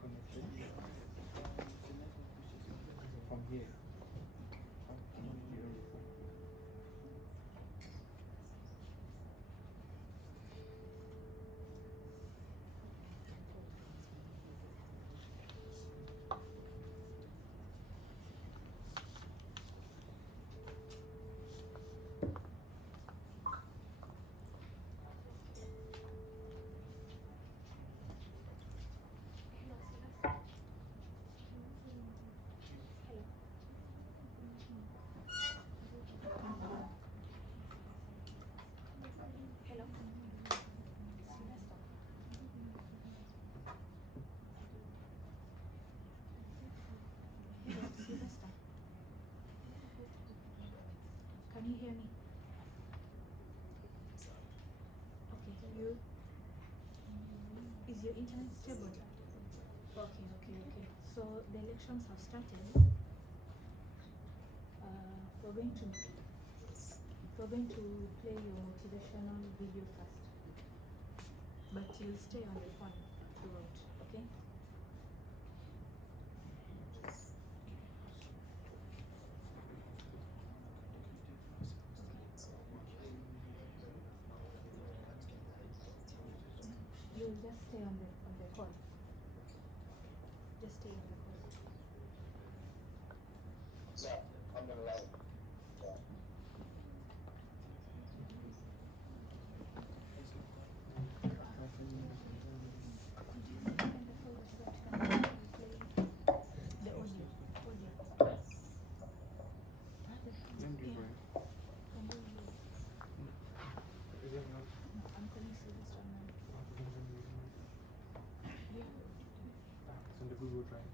From here. Can you hear me? Okay, is your internet stable? Okay. So the elections have started. We're going to play your motivational video first, but you'll stay on the phone throughout, okay? You'll just stay on the call. Just stay on the call. Yeah, I'm in line. Yeah. The audio. I'm calling Sylvester now. It's on the Google Drive.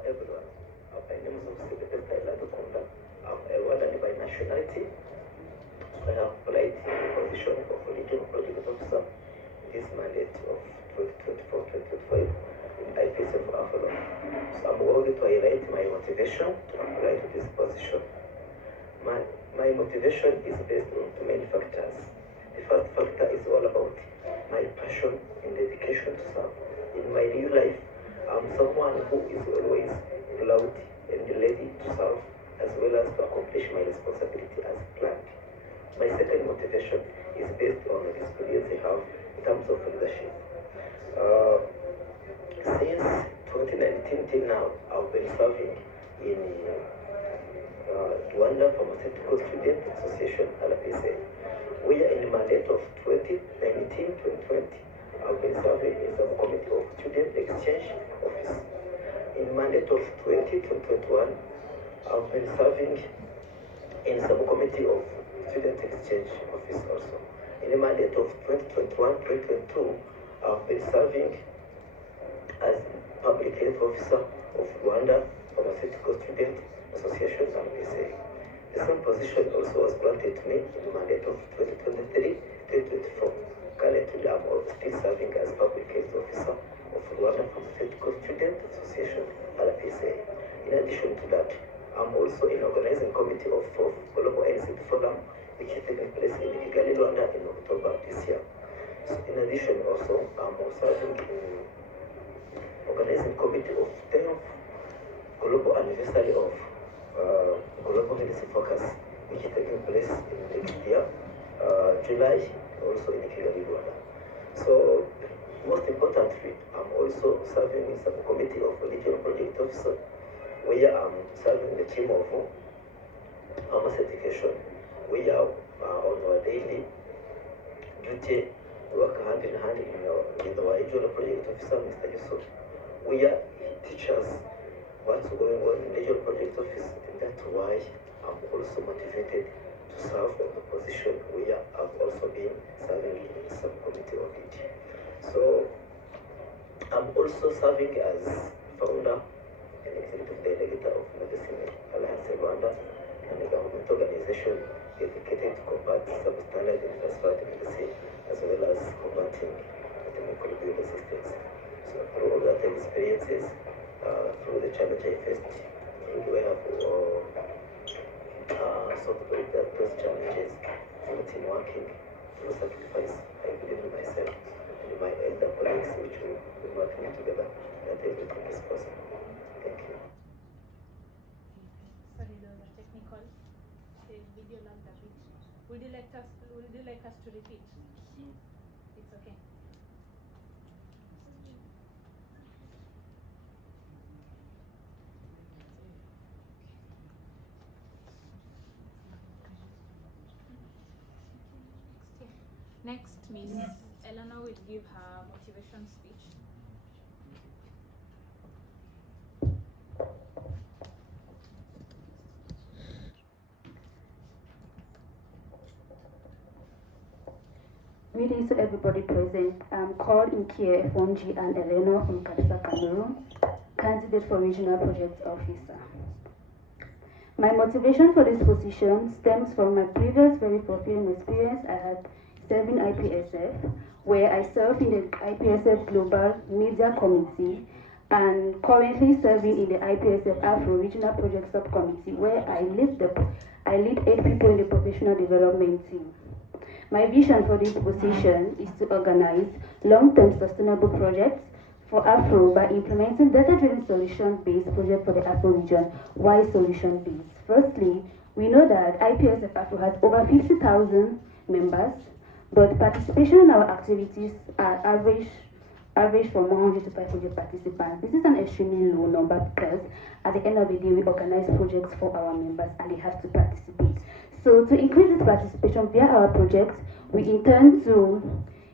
Everyone. My name is Sylvester Ladukunda. I'm a Rwandan by nationality. I have applied to the position of regional project officer this mandate of 2024-2025 in IPSF AfRO. So I'm going to highlight my motivation to apply to this position. My motivation is based on two main factors. The first factor is all about my passion and dedication to serve. In my real life, I'm someone who is always loud and ready to serve as well as to accomplish my responsibility as planned. My second motivation is based on the experience I have in terms of leadership. Since 2019 till now, I've been serving in Rwanda Pharmaceutical Student Association, IPSF. We are in the mandate of 2019-2020. I've been serving in some committee of Student Exchange Office. In the mandate of 2021, I've been serving in some committee of Student Exchange Office also. In the mandate of 2021-2022, I've been serving as Public Health Officer of Rwanda Pharmaceutical Student Association, IPSF. The same position also was granted to me in the mandate of 2023-2024. Currently, I'm still serving as Public Health Officer of Rwanda Pharmaceutical Student Association, IPSF. In addition to that, I'm also in organizing committee of 4th Global NCT Forum, which is taking place in Kigali, Rwanda in October this year. So in addition, also, I'm serving in organizing committee of 10th global anniversary of Global Health Focus, which is taking place in next year, July, also in Kigali, Rwanda. So, most importantly, I'm also serving in subcommittee of regional project officer, where I'm serving the team of pharmacy education. We are on our daily duty, work hand in hand with our regional project officer, Mr. Yusuf. We are teachers what's going on in regional project office, and that's why I'm also motivated to serve on the position where I've also been serving in the subcommittee of it. So I'm also serving as founder and executive director of Medicine Alliance Rwanda, and a government organization dedicated to combat substandard and classified medicine, as well as combating antimicrobial resistance. So through all that experiences, through the challenge I faced, through the way I've solved those challenges, through team working, through sacrifice, I believe in myself and in my elder colleagues, which will be working together, that everything is possible. Thank you. Sorry, there was a technical video lagged a bit. Would you like us to repeat? It's okay. Next, Miss Eleanor will give her motivation speech. Greetings to everybody present. I'm called Nkie Fonji and Eleanor from Kaduna, Cameroon, candidate for Regional Projects Officer. My motivation for this position stems from my previous very fulfilling experience I had serving IPSF, where I served in the IPSF Global Media Committee and currently serving in the IPSF AfRO Regional Project Subcommittee, where I lead 8 people in the professional development team. My vision for this position is to organize long-term sustainable projects for AfRO by implementing data-driven solution-based projects for the AfRO region. Why solution-based? Firstly, we know that IPSF AfRO has over 50,000 members, but participation in our activities are average from 100 to 500 participants. This is an extremely low number because at the end of the day, we organize projects for our members and they have to participate. So to increase this participation via our projects, we intend to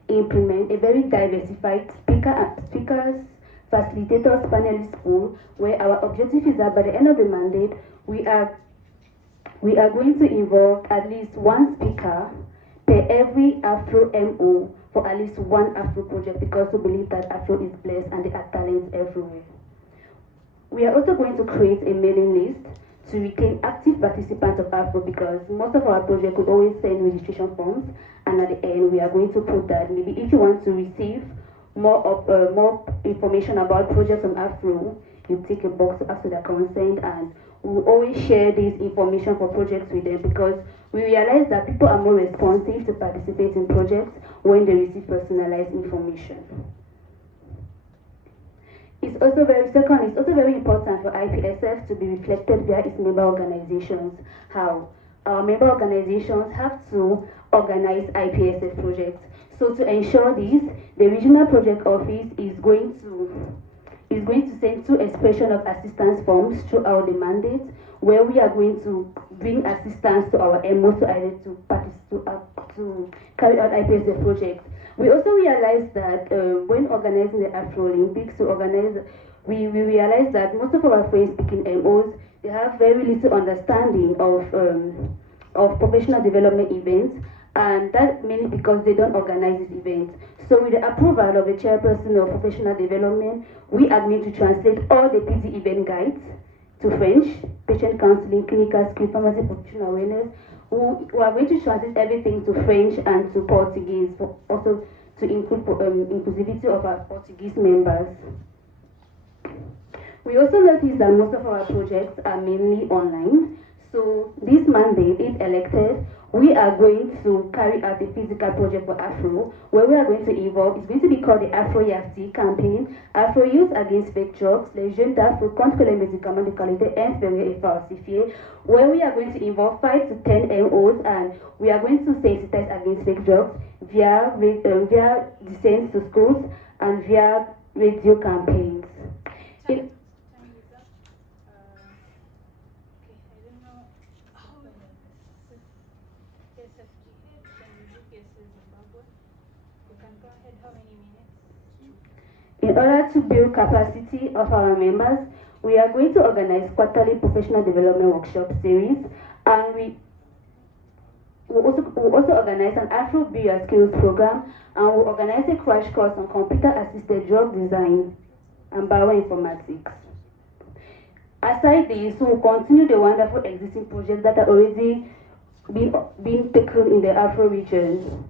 implement a very diversified speakers, facilitators, panelists pool, where our objective is that by the end of the mandate, we are going to involve at least one speaker per every AfRO MO for at least one AfRO project, because we believe that AfRO is blessed and there are talents everywhere. We are also going to create a mailing list to retain active participants of AfRO, because most of our projects will always send registration forms, and at the end we are going to put that maybe if you want to receive more information about projects on AfRO, you take a box to ask for their consent, and we will always share this information for projects with them, because we realize that people are more responsive to participate in projects when they receive personalized information. It's also very important for IPSF to be reflected via its member organizations. How? Our member organizations have to organize IPSF projects. So to ensure this, the Regional Project Office is going to send 2 expression of assistance forms throughout the mandate, where we are going to bring assistance to our MOs to carry out IPSF projects. We also realized that when organizing the Afro Olympics, we realized that most of our French-speaking MOs, they have very little understanding of professional development events, and that's mainly because they don't organize these events. So with the approval of the chairperson of professional development, we agreed to translate all the PD event guides to French, patient counseling, clinical skill, pharmacy professional awareness. We are going to translate everything to French and to Portuguese, also to include inclusivity of our Portuguese members. We also noticed that most of our projects are mainly online. So this mandate, if elected, we are going to carry out a physical project for AfRO, where we are going to involve, it's going to be called the AfRO YAFT campaign, AfRO Youth Against Fake Drugs, les jeunes d'Afro contre les médicaments de qualité inférieure et falsifiés, where we are going to involve 5 to 10 MOs, and we are going to sensitize against fake drugs via descents to schools and via radio campaigns. Time is up. Okay, I don't know how PSFGH and GPS Zimbabwe. You can go ahead. How many minutes? In order to build capacity of our members, we are going to organize quarterly professional development workshop series, and we will also organize an Afro Builder Skills program, and we'll organize a crash course on computer-assisted drug design and bioinformatics. Aside this, we'll continue the wonderful existing projects that are already being taken in the Afro region.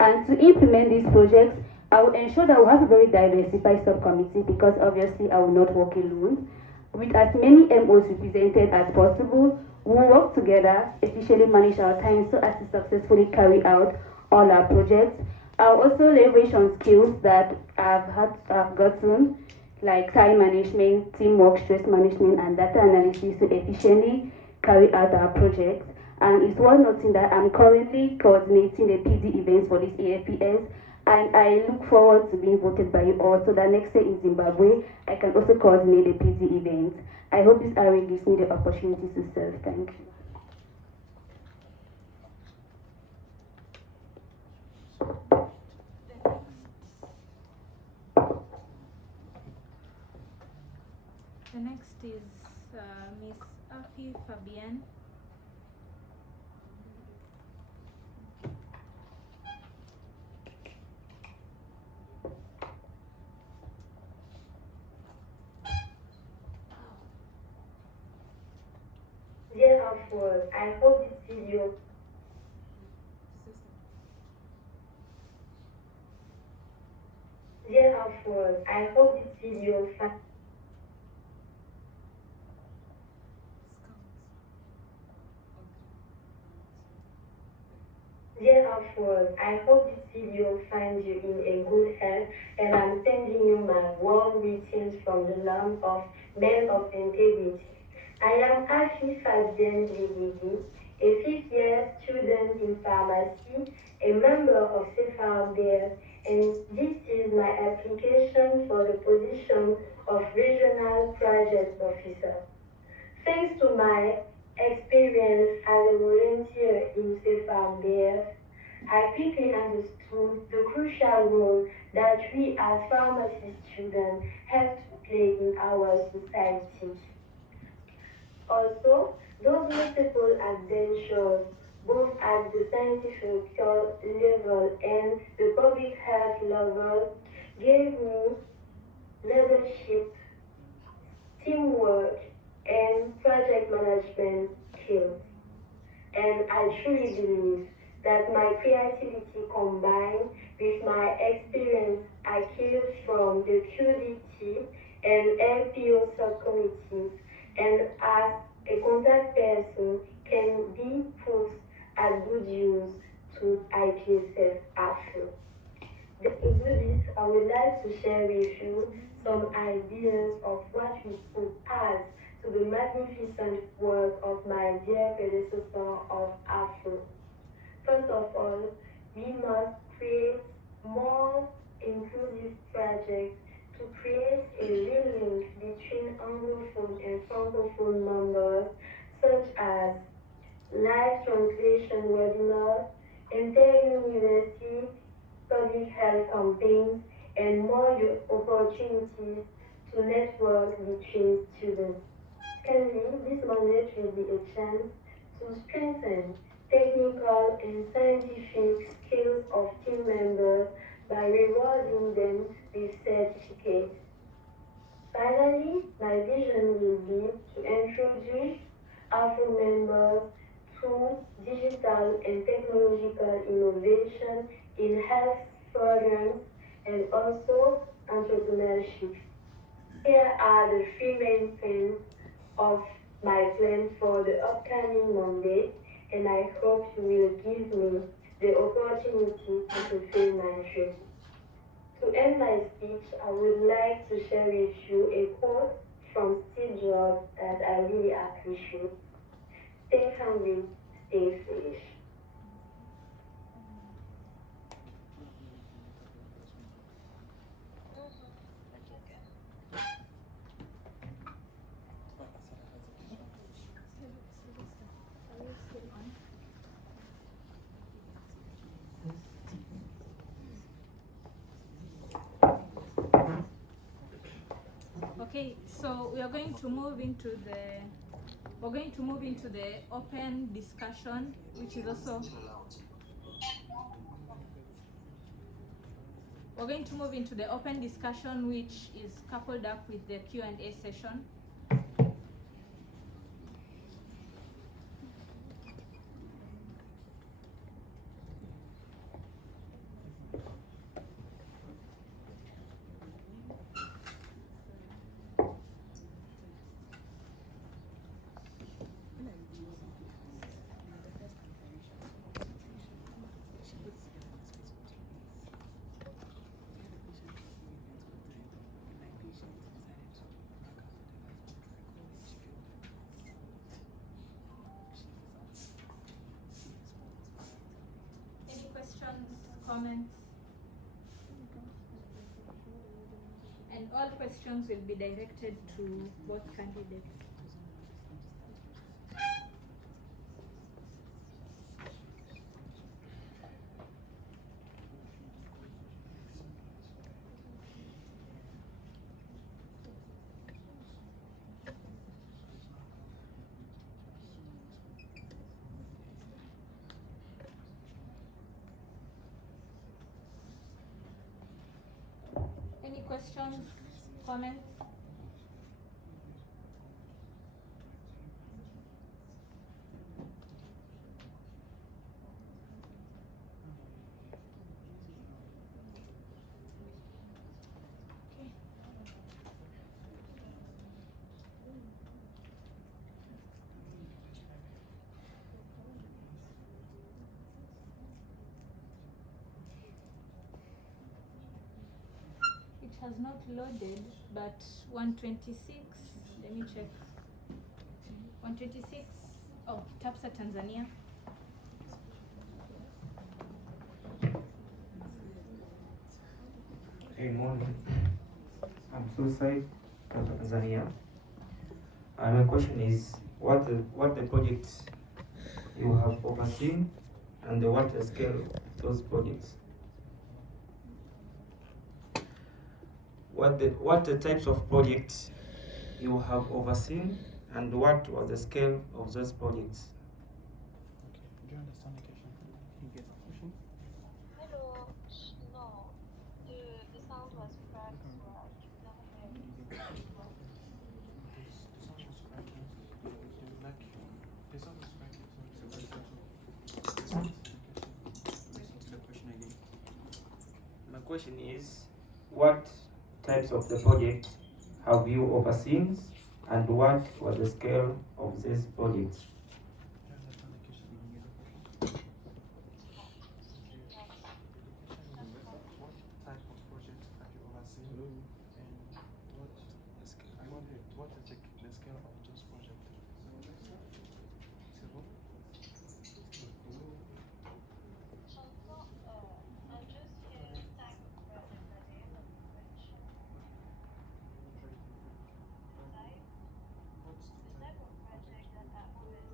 And to implement these projects, I will ensure that we have a very diversified subcommittee, because obviously I will not work alone. With as many MOs represented as possible, we will work together, efficiently manage our time so as to successfully carry out all our projects. I'll also leverage on skills that I've gotten, like time management, teamwork, stress management, and data analysis to efficiently carry out our projects. And it's worth noting that I'm currently coordinating the PD events for this AFPS, and I look forward to being voted by you all so that next year in Zimbabwe, I can also coordinate the PD events. I hope this area gives me the opportunity to serve. Thank you. The next is Miss Afi Fabienne. Dear AfRO, I hope this video Dear AfRO, I hope this video Dear AfRO, I hope this video finds you in a good health, and I'm sending you my warm greetings from the land of men of integrity. I am Afi Fabienne Ligidi, a fifth-year student in pharmacy, a member of AfRO, and this is my application for the position of Regional Project Officer. Thanks to my experience as a volunteer in AfRO, I quickly understood the crucial role that we as pharmacy students have to play in our society. Also, those multiple adventures, both at the scientific level and the public health level, gave me leadership, teamwork, and project management skills. And I truly believe that my creativity combined with my experience I gained from the QDT and LPO subcommittees, and as a contact person, can be put at good use to IPSF AfRO. To do this, I would like to share with you some ideas of what we could add to the magnificent work of my dear predecessor of AfRO. First of all, we must create more inclusive projects to create a real link between Anglophone and Francophone members, such as live translation webinars, inter-university public health campaigns, and more opportunities to network between students. Secondly, this mandate will be a chance to strengthen technical and scientific skills of team members by rewarding them with certificates. Finally, my vision will be to introduce AfRO members to digital and technological innovation in health programs and also entrepreneurship. Here are the three main things of my plan for the upcoming mandate, and I hope you will give me the opportunity to fulfill my dream. To end my speech, I would like to share with you a quote from Steve Jobs that I really appreciate. Stay hungry, stay foolish. Okay, so we are going to move into the open discussion, which is also we're going to move into the open discussion, which is coupled up with the Q&A session. Any questions, comments? And all questions will be directed to both candidates. Any questions, comments? Okay. It has not loaded, but 126, let me check. 126, oh, TAPSA Tanzania. Good morning. I'm Suicide from Tanzania. My question is, what the projects you have overseen and what the scale of those projects? What the types of projects you have overseen and what was the scale of those projects? Okay. Do you understand the question? Can you get the question? Hello. No, the sound was cracked, so I could not hear you. The sound was cracking. The sound was cracking, so it's a question. Listen to the question again. My question is, what types of the project have you overseen and what was the scale of these projects? Do you understand the question? Can you get the question? What type of project have you overseen? And what is the scale of those projects? C'est bon? I'm just hearing type of project at the end of the question. Type? Type? What's The type of project that I oversee.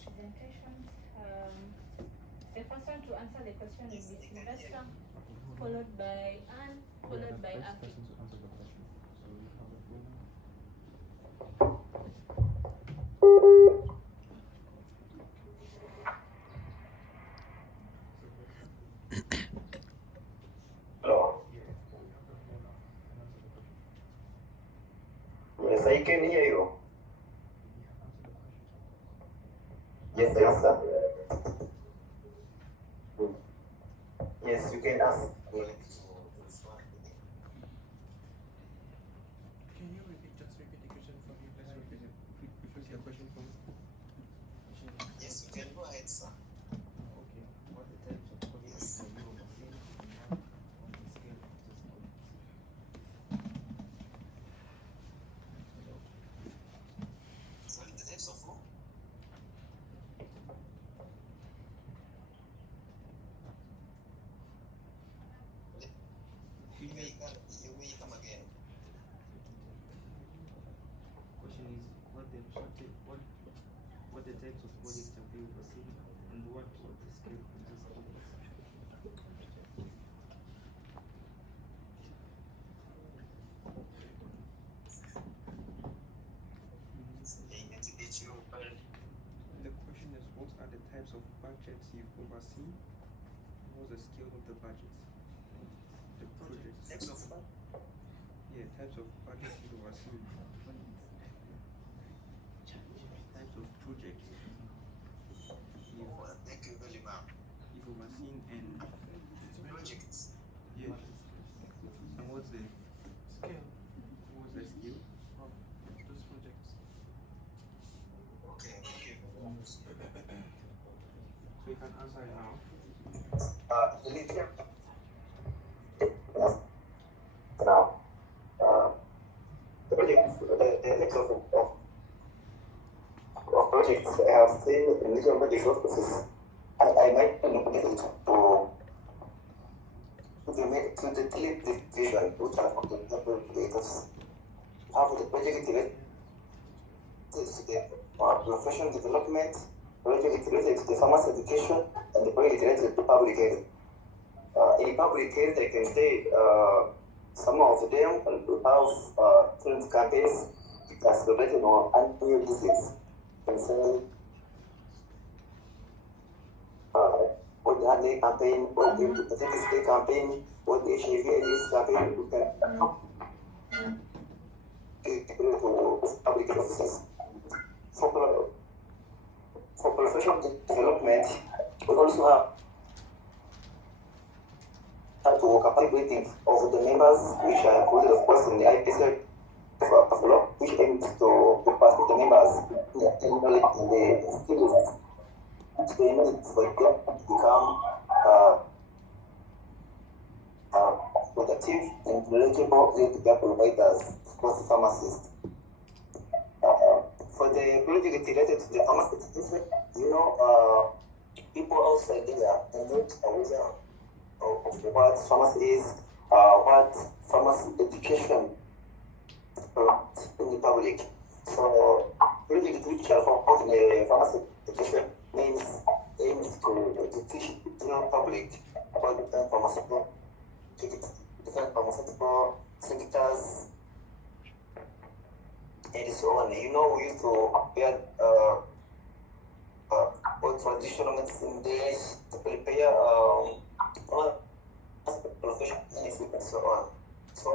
presentations. The first one to answer the question will be Sylvester, followed by Anne, followed by First Afi. person to answer the question. So we have the full name. Hello. Yes, I can hear you. Yes, sir. Yes, you can ask. Can you repeat the question for me? Please repeat your question for me. Yes, you can go ahead, sir. Okay. What the types of projects are you overseeing and what on the scale of this project? Sorry, the types of law? You may come again. Question is what the types of projects have you overseen and what was the scale of these projects? The question is what are the types of budgets you've overseen? What's the scale of the budgets? The projects. Types of Yeah, types of budgets you've overseen. Types of projects thank you very much. you've overseen and Projects. yeah. And what's the scale? What's the scale of those projects? Okay, thank you. So you can answer it now. Now, the projects, the types of projects I have seen in legal medical offices, I might look it to the three division, which are for the operators. Have the project related to the professional development, project related to the pharmacy education, and the project related to public health. In public health, I can say some of them have health campaigns that's related on annual disease. You can say what the HANA campaign, what the hepatitis A campaign, what the HIV/AIDS campaign. You can public offices. For professional development, we also have to capacity of the members, which are included, of course, in the IPSF AfRO, which aims to capacity the members in the skills they need for them to become productive and knowledgeable healthcare providers, both pharmacists. For the project related to the pharmacy education, people outside there are not aware of what pharmacy is, what pharmacy education in the public. So, project which are for the pharmacy education aims to teach the general public about different pharmaceutical sectors and so on. We used to prepare all traditional medicine days to prepare professional medicine and so on. So,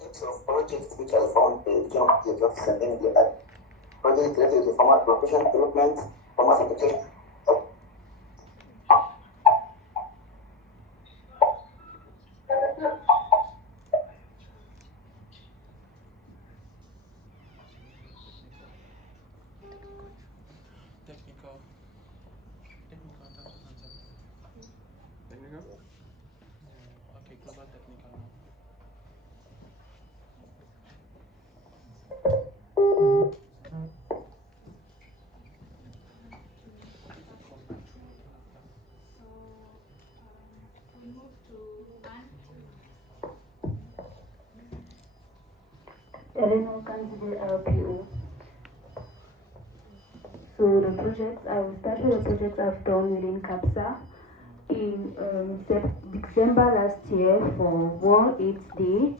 types of projects which are found in the geographic and then the projects related to pharma professional development, pharmacy education. Technical type of answer. Technical? Okay, global technical now. We move to Anne. Eleanor Kanzide, RPO. So the projects, I will start with the projects I've done within CAPSA. In December last year for World AIDS Day,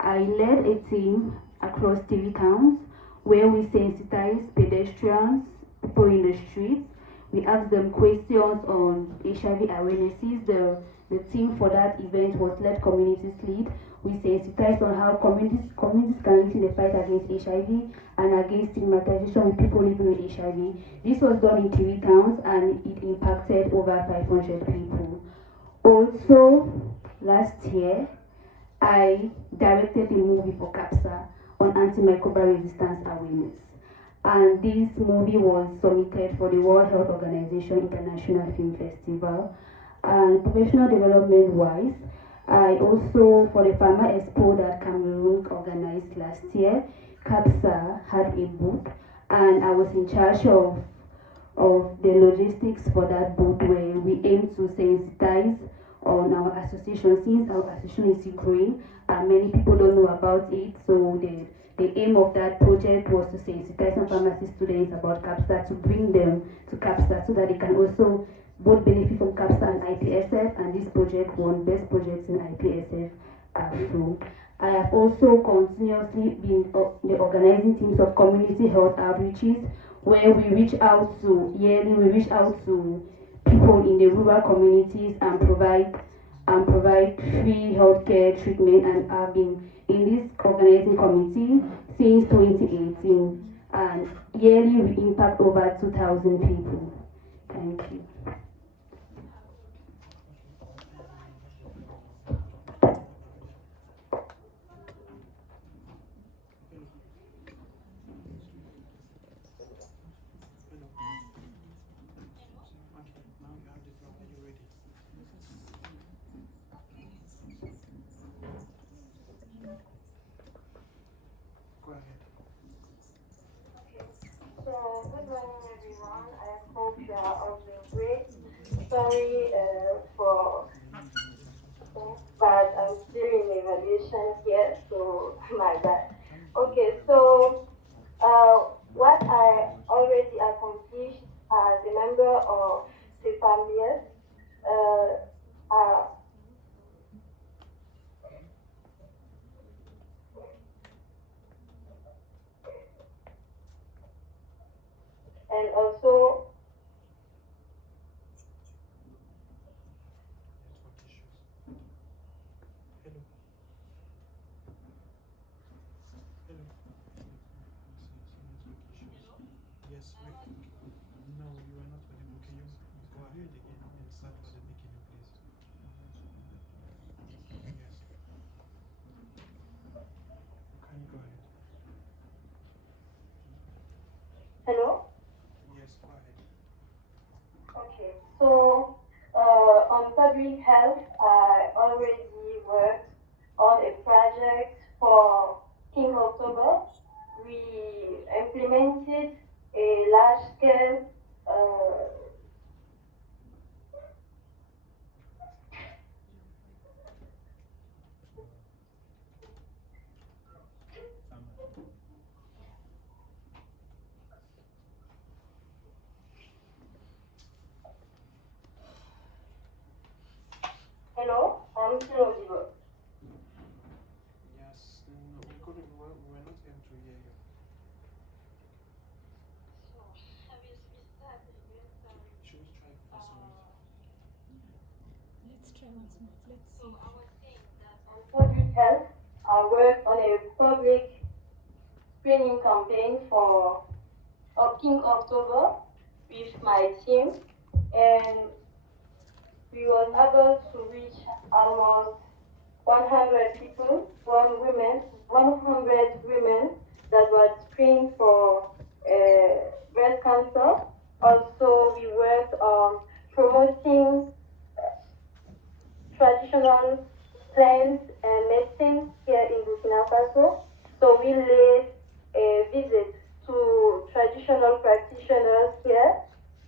I led a team across 3 towns where we sensitized pedestrians, people in the streets. We asked them questions on HIV awarenesses. The team for that event was Let Communities Lead. We sensitized on how communities can lead in the fight against HIV and against stigmatization with people living with HIV. This was done in 3 towns and it impacted over 500 people. Also, last year, I directed a movie for CAPSA on antimicrobial resistance awareness. And this movie was submitted for the World Health Organization International Film Festival. And professional development wise, I also, for the Farmer Expo that Cameroon organized last year, CAPSA had a booth and I was in charge of the logistics for that booth where we aim to sensitize on our association. Since our association is growing and many people don't know about it, so the aim of that project was to sensitize some pharmacy students about CAPSA, to bring them to CAPSA so that they can also both benefit from CAPSA and IPSF, and this project won Best Projects in IPSF AfRO. I have also continuously been the organizing teams of community health outreaches where we reach out to people in the rural communities and provide free healthcare treatment, and I've been in this organizing committee since 2018 and yearly we impact over 2,000 people. Thank you. Go ahead. So, good morning everyone. I hope you are all doing great. Sorry but I'm still in evaluation here, so my bad. Okay, so what I already accomplished as a member of the family, uh, and also Network issues. Hello. Hello. Network issues. Yes. No, you are not audible. Can you go ahead again and start from the beginning, please? Yes. Can you go ahead? hello. Yes, go ahead. Okay, so on public health, I already worked on a project for King October. We implemented a large-scale hello, I'm still audible. Yes. No, we couldn't. We were not able to hear you. So, I will start again, sorry. Should we try first one? Let's try once more. Let's So, see. I was saying that On public health, I worked on a public screening campaign for King October with my team, and we were able to reach almost 100 people, 100 women that were screened for breast cancer. Also, we worked on promoting traditional plants and medicine here in Burkina Faso. So we laid a visit to traditional practitioners here,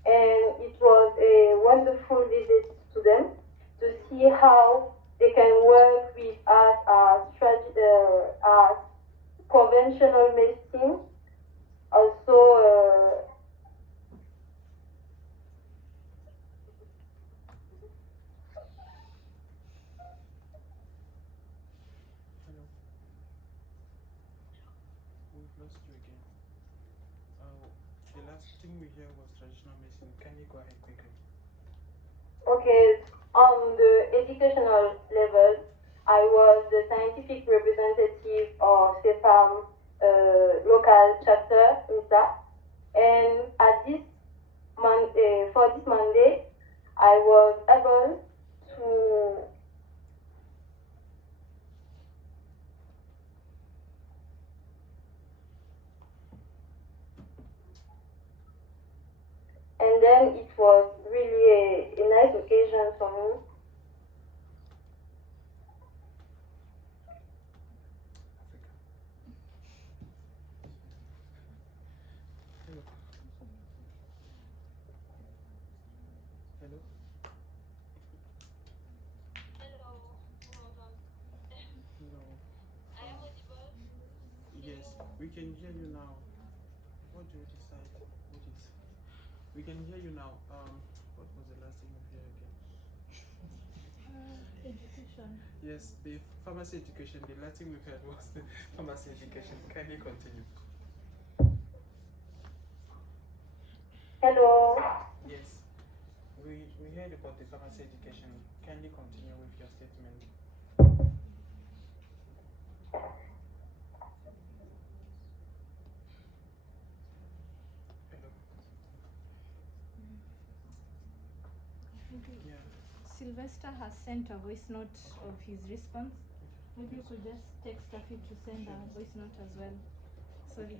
and it was a wonderful visit to them to see how they can work with us as conventional medicine. Also, lost you again. The last thing we heard was traditional medicine. Can you go ahead quickly? Okay, on the educational level, I was the scientific representative of CEPAM local chapter in that. And at this for this Monday, I was able to and then it was really a nice occasion for me. Africa. Hello. Hello. Hello, hold on. No. I am audible. Yes, we can hear you now. What do you decide? What is? We can hear you now. What was the last thing you heard again? Education. Yes, the pharmacy education. The last thing we heard was the pharmacy education. Can you continue? Hello. Yes, we heard about the pharmacy education. Can you continue with your statement? Hello. Yeah. Sylvester has sent a voice note of his response. Maybe you could just text Tafi to send a voice note as well. Sorry.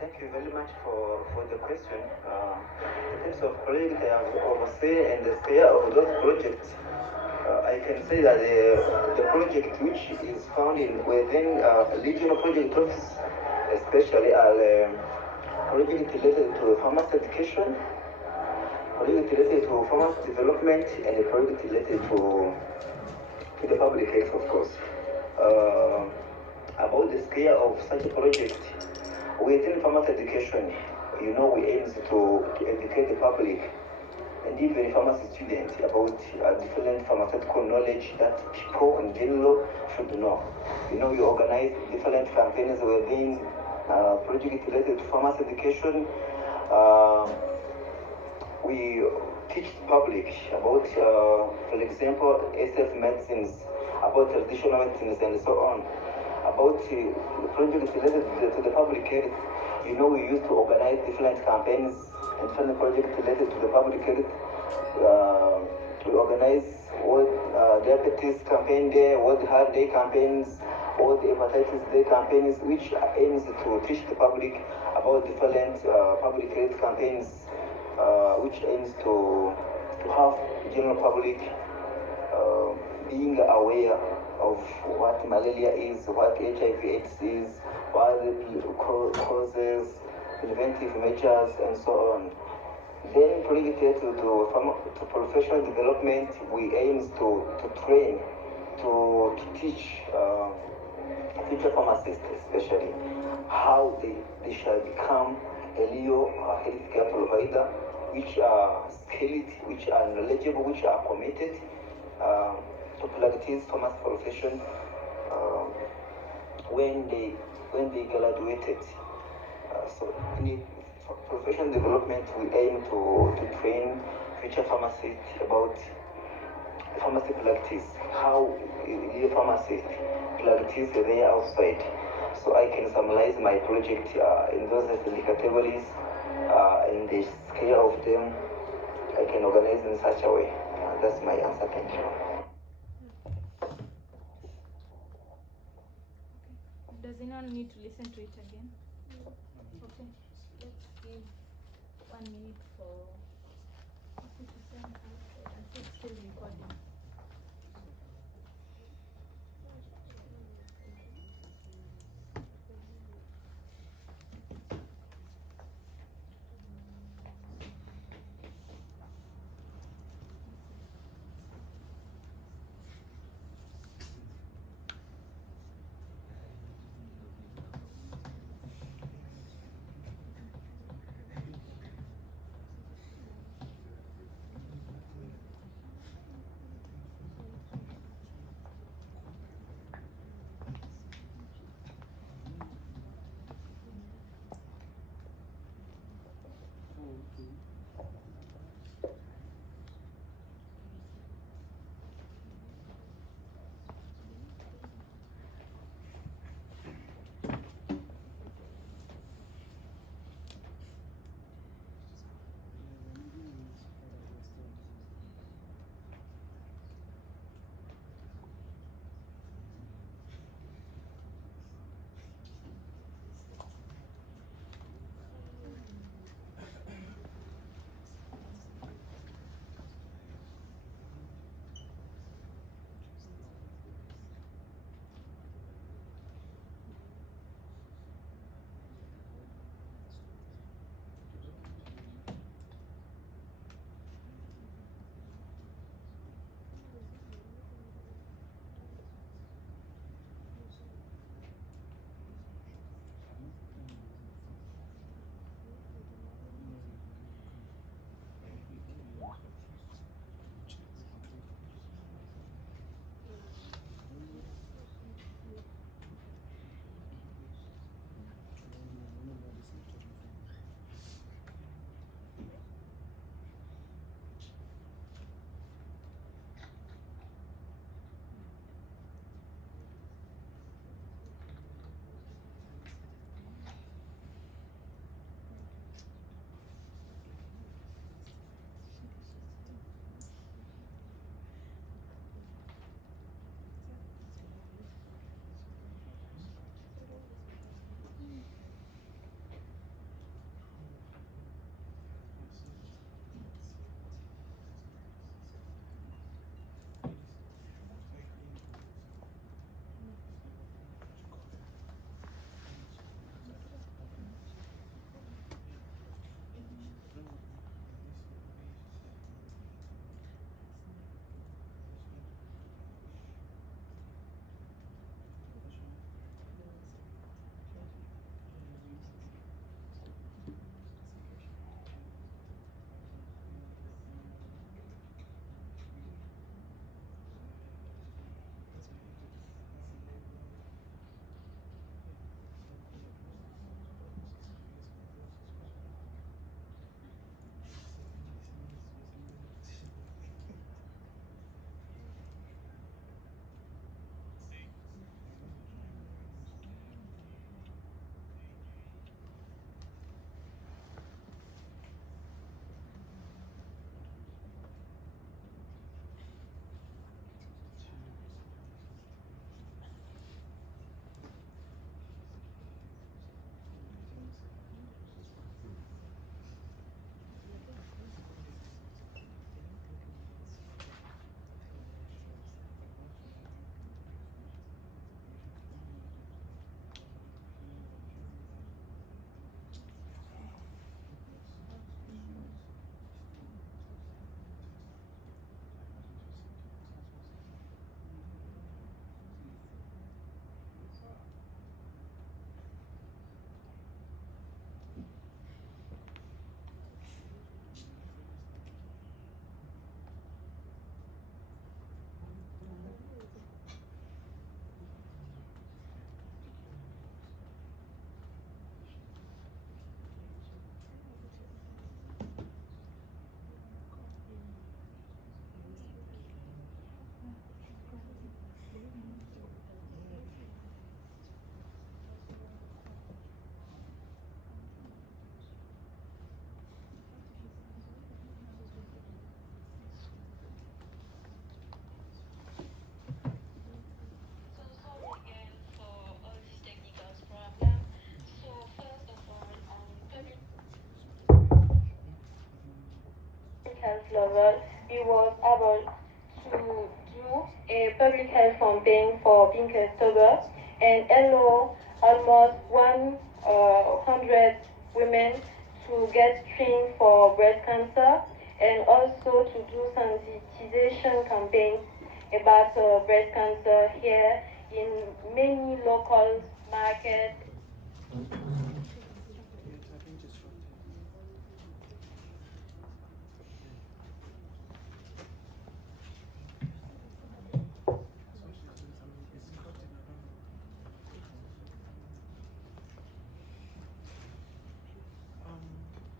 Thank you very much for the question. In terms of project I have overseen and the scale of those projects, I can say that the project which is found within regional project office, especially are project related to pharmacy education, project related to pharmacy development, and a project related to the public health, of course. About the scale of such a project, within pharmacy education, we aim to educate the public and even pharmacy students about different pharmaceutical knowledge that people in general should know. We organize different campaigns within projects related to pharmacy education. We teach the public about, for example, SF medicines, about traditional medicines, and so on. About projects related to the public health, we used to organize different campaigns and different projects related to the public health. We organize World Diabetes campaign day, World Heart Day campaigns, World Hepatitis Day campaigns, which aims to teach the public about different public health campaigns, which aims to have general public being aware of what malaria is, what HIV/AIDS is, what the causes, preventive measures, and so on. Then, related to professional development, we aim to train, to teach future pharmacists, especially, how they shall become a real healthcare provider, which are skilled, which are knowledgeable, which are committed to practice pharmacy profession when they graduated. So in professional development, we aim to train future pharmacists about pharmacy practice, how a pharmacist practice there outside. So I can summarize my project in those categories, and the scale of them I can organize in such a way. That's my answer. Thank you. Does anyone need to listen to it again? Okay. Let's give 1 minute for Tafi to send out. I think it's still recording. level, we was able to do a public health campaign for Pink October and allow almost 100 women to get screened for breast cancer and also to do sensitization campaigns about breast cancer here in many local markets.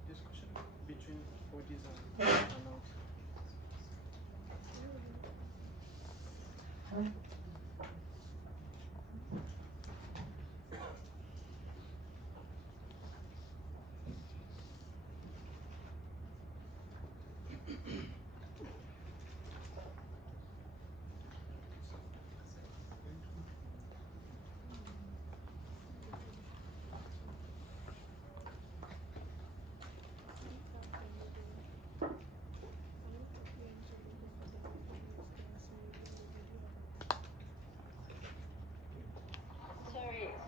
Discussion between bodies are allowed.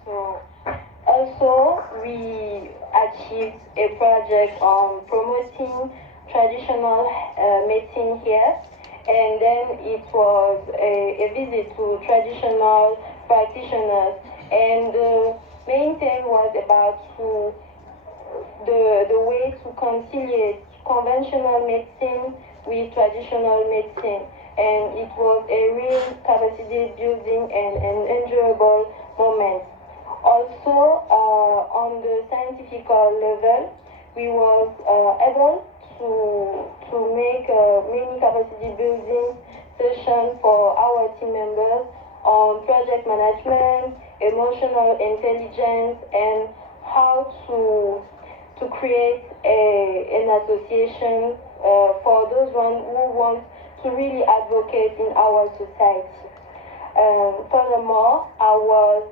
So also we achieved a project on promoting traditional medicine here, and then it was a visit to traditional practitioners, and the main thing was about the way to conciliate conventional medicine with traditional medicine, and it was a real capacity building and an enjoyable moment. Also, on the scientific level, we was able to make many capacity building sessions for our team members on project management, emotional intelligence, and how to create an association for those one who want to really advocate in our society. Furthermore, I was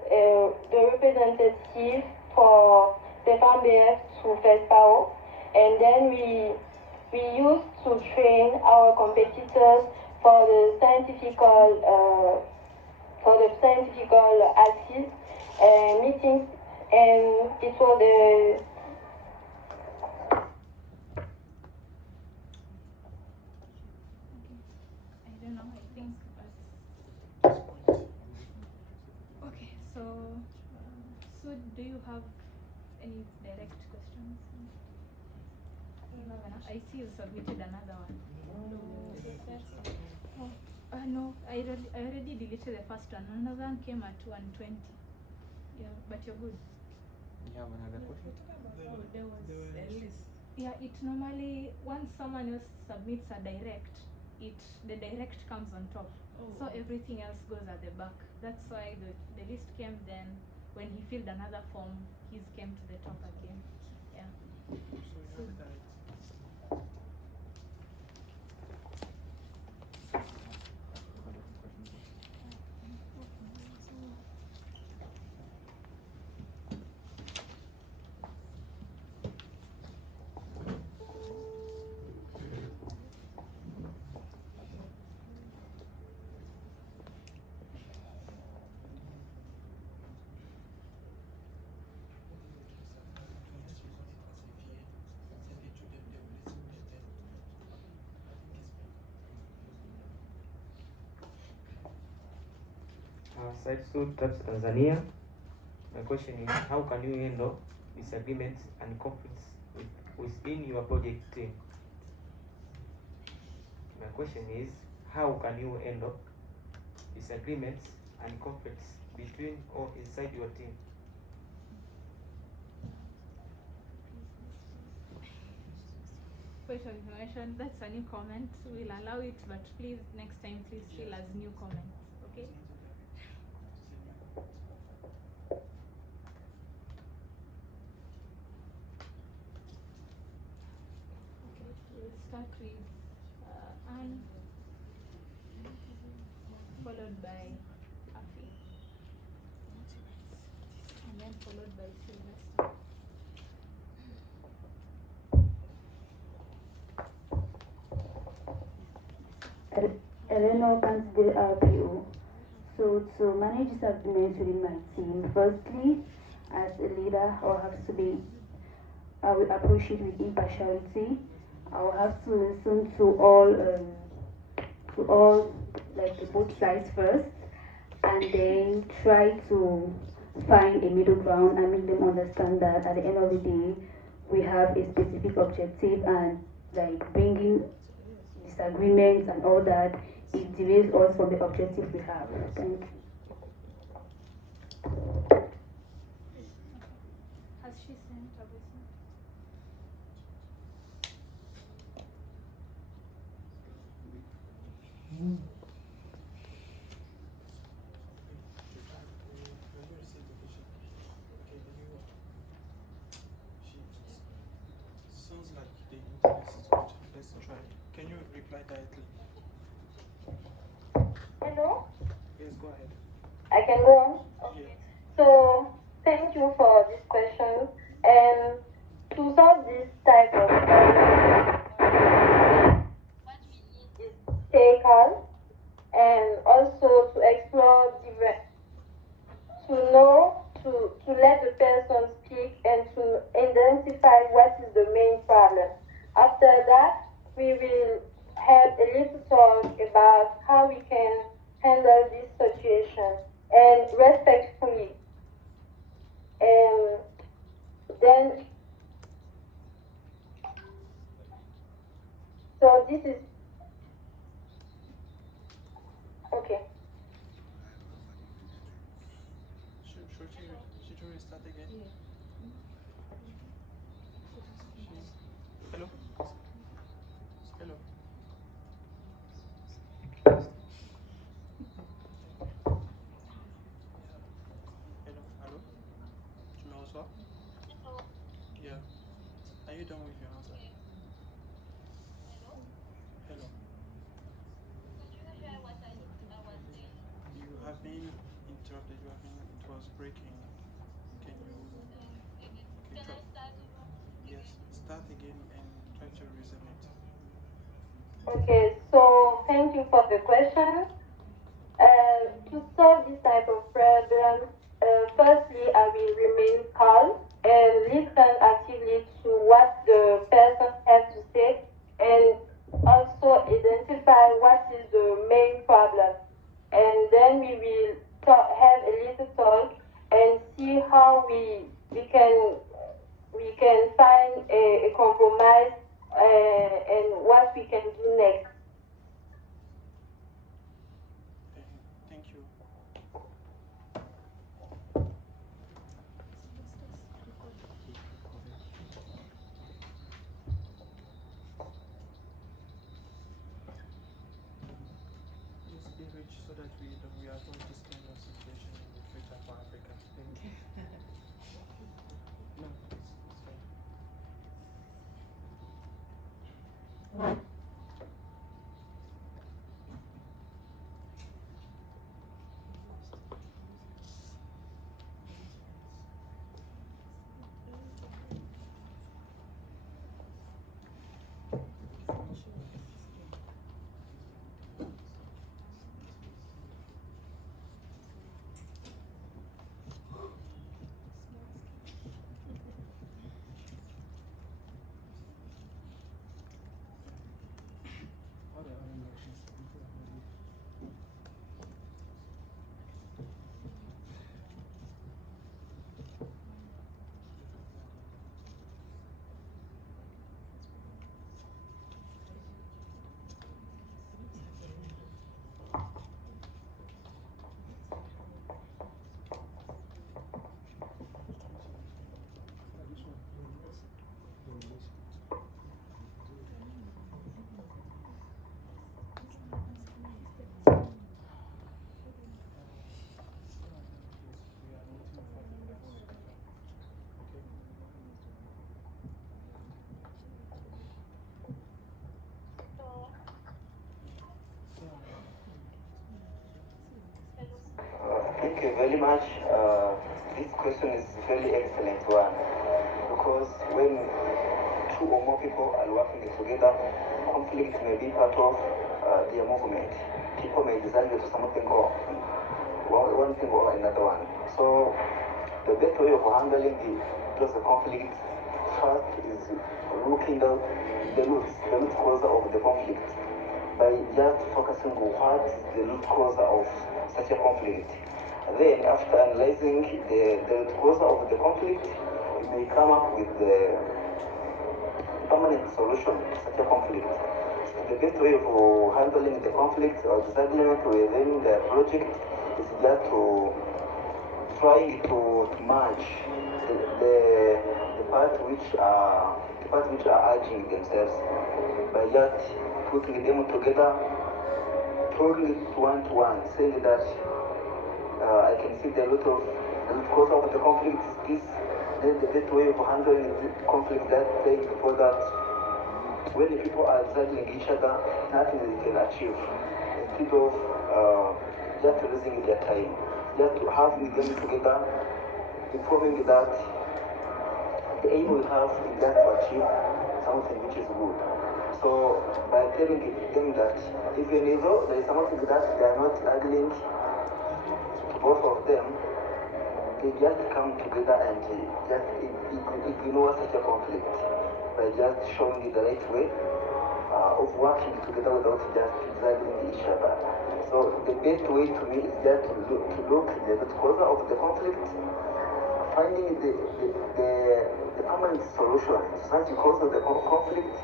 the representative for the FAMBF to FESPAO, and then we used to train our competitors for the scientific axis meetings, and it was a I don't know, I think okay, so do you have any direct questions? I see you submitted another one. No, I already deleted the first one. Another one came at 120. Yeah, but you're good. You have another question? There was a list. Yeah, it normally, once someone else submits a direct, the direct comes on top. So everything else goes at the back. That's why the list came, then when he filled another form, his came to the top again. Yeah. So you have direct. Side Sud Taps Tanzania. My question is, how can you handle disagreements and conflicts within your project team? My question is, how can you handle disagreements and conflicts between or inside your team? Point of information, that's a new comment. We'll allow it, but please, next time, please fill as new comments, okay? Okay, we'll start with Anne, followed by Afi, and then followed by Sylvester. Eleanor Kansville RPO. So to manage this argument within my team, firstly, as a leader, I will approach it with impartiality. I will have to listen to all like both sides first, and then try to find a middle ground and make them understand that at the end of the day, we have a specific objective, and like bringing disagreements and all that, it delays us from the objective we have. Thank you. Has she sent everything? When you receive the vision, okay, sounds like the internet is good. Let's try. Can you reply directly? Hello? Yes, go ahead. I can go on? Yeah. So, thank you for this question. And to solve this type of problem, what we need is stay calm and also to explore different, to let the person speak and to identify what is the main problem. After that, we will have a little talk about how we can handle this situation and respectfully. And then, so this is okay. Should we start again? Hello? Hello? Hello? Tu me reçois? Yeah. Are you done with your answer? Hello? You have been interrupted. It was breaking. Can you try? Yes, start again and try to resume it. Okay, so thank you for the question. To solve this type of problem, firstly, I will remain calm and listen actively to what the person has to say, and also identify what is the main problem. And then we will have a little talk and see how we can find a compromise and what we can do next. Thank you. Please be rich so that we avoid this kind of situation in the future for Africa. Thank you. No, it's fine. Thank you very much. This question is very excellent one, because when two or more people are working together, conflict may be part of their movement. People may disagree to something or one thing or another one. So the best way of handling those conflicts first is looking at the root cause of the conflict by just focusing on what the root cause of such a conflict. Then after analyzing the root cause of the conflict, you may come up with the permanent solution to such a conflict. The best way of handling the conflict or disagreement within the project is just to try to merge the part which are urging themselves by just putting them together, talking one to one, saying that I can see the root cause of the conflict is this. Then the best way of handling the conflict that they before that when the people are disagreeing each other, nothing they can achieve. Instead of just losing their time, just to having them together, informing that the aim we have is just to achieve something which is good. So by telling them that even though there is something that they are not agreeing to both of them, they just come together and just ignore such a conflict by just showing the right way of working together without just disagreeing each other. So the best way to me is just to look at the root cause of the conflict, finding the permanent solution to such a cause of the conflict,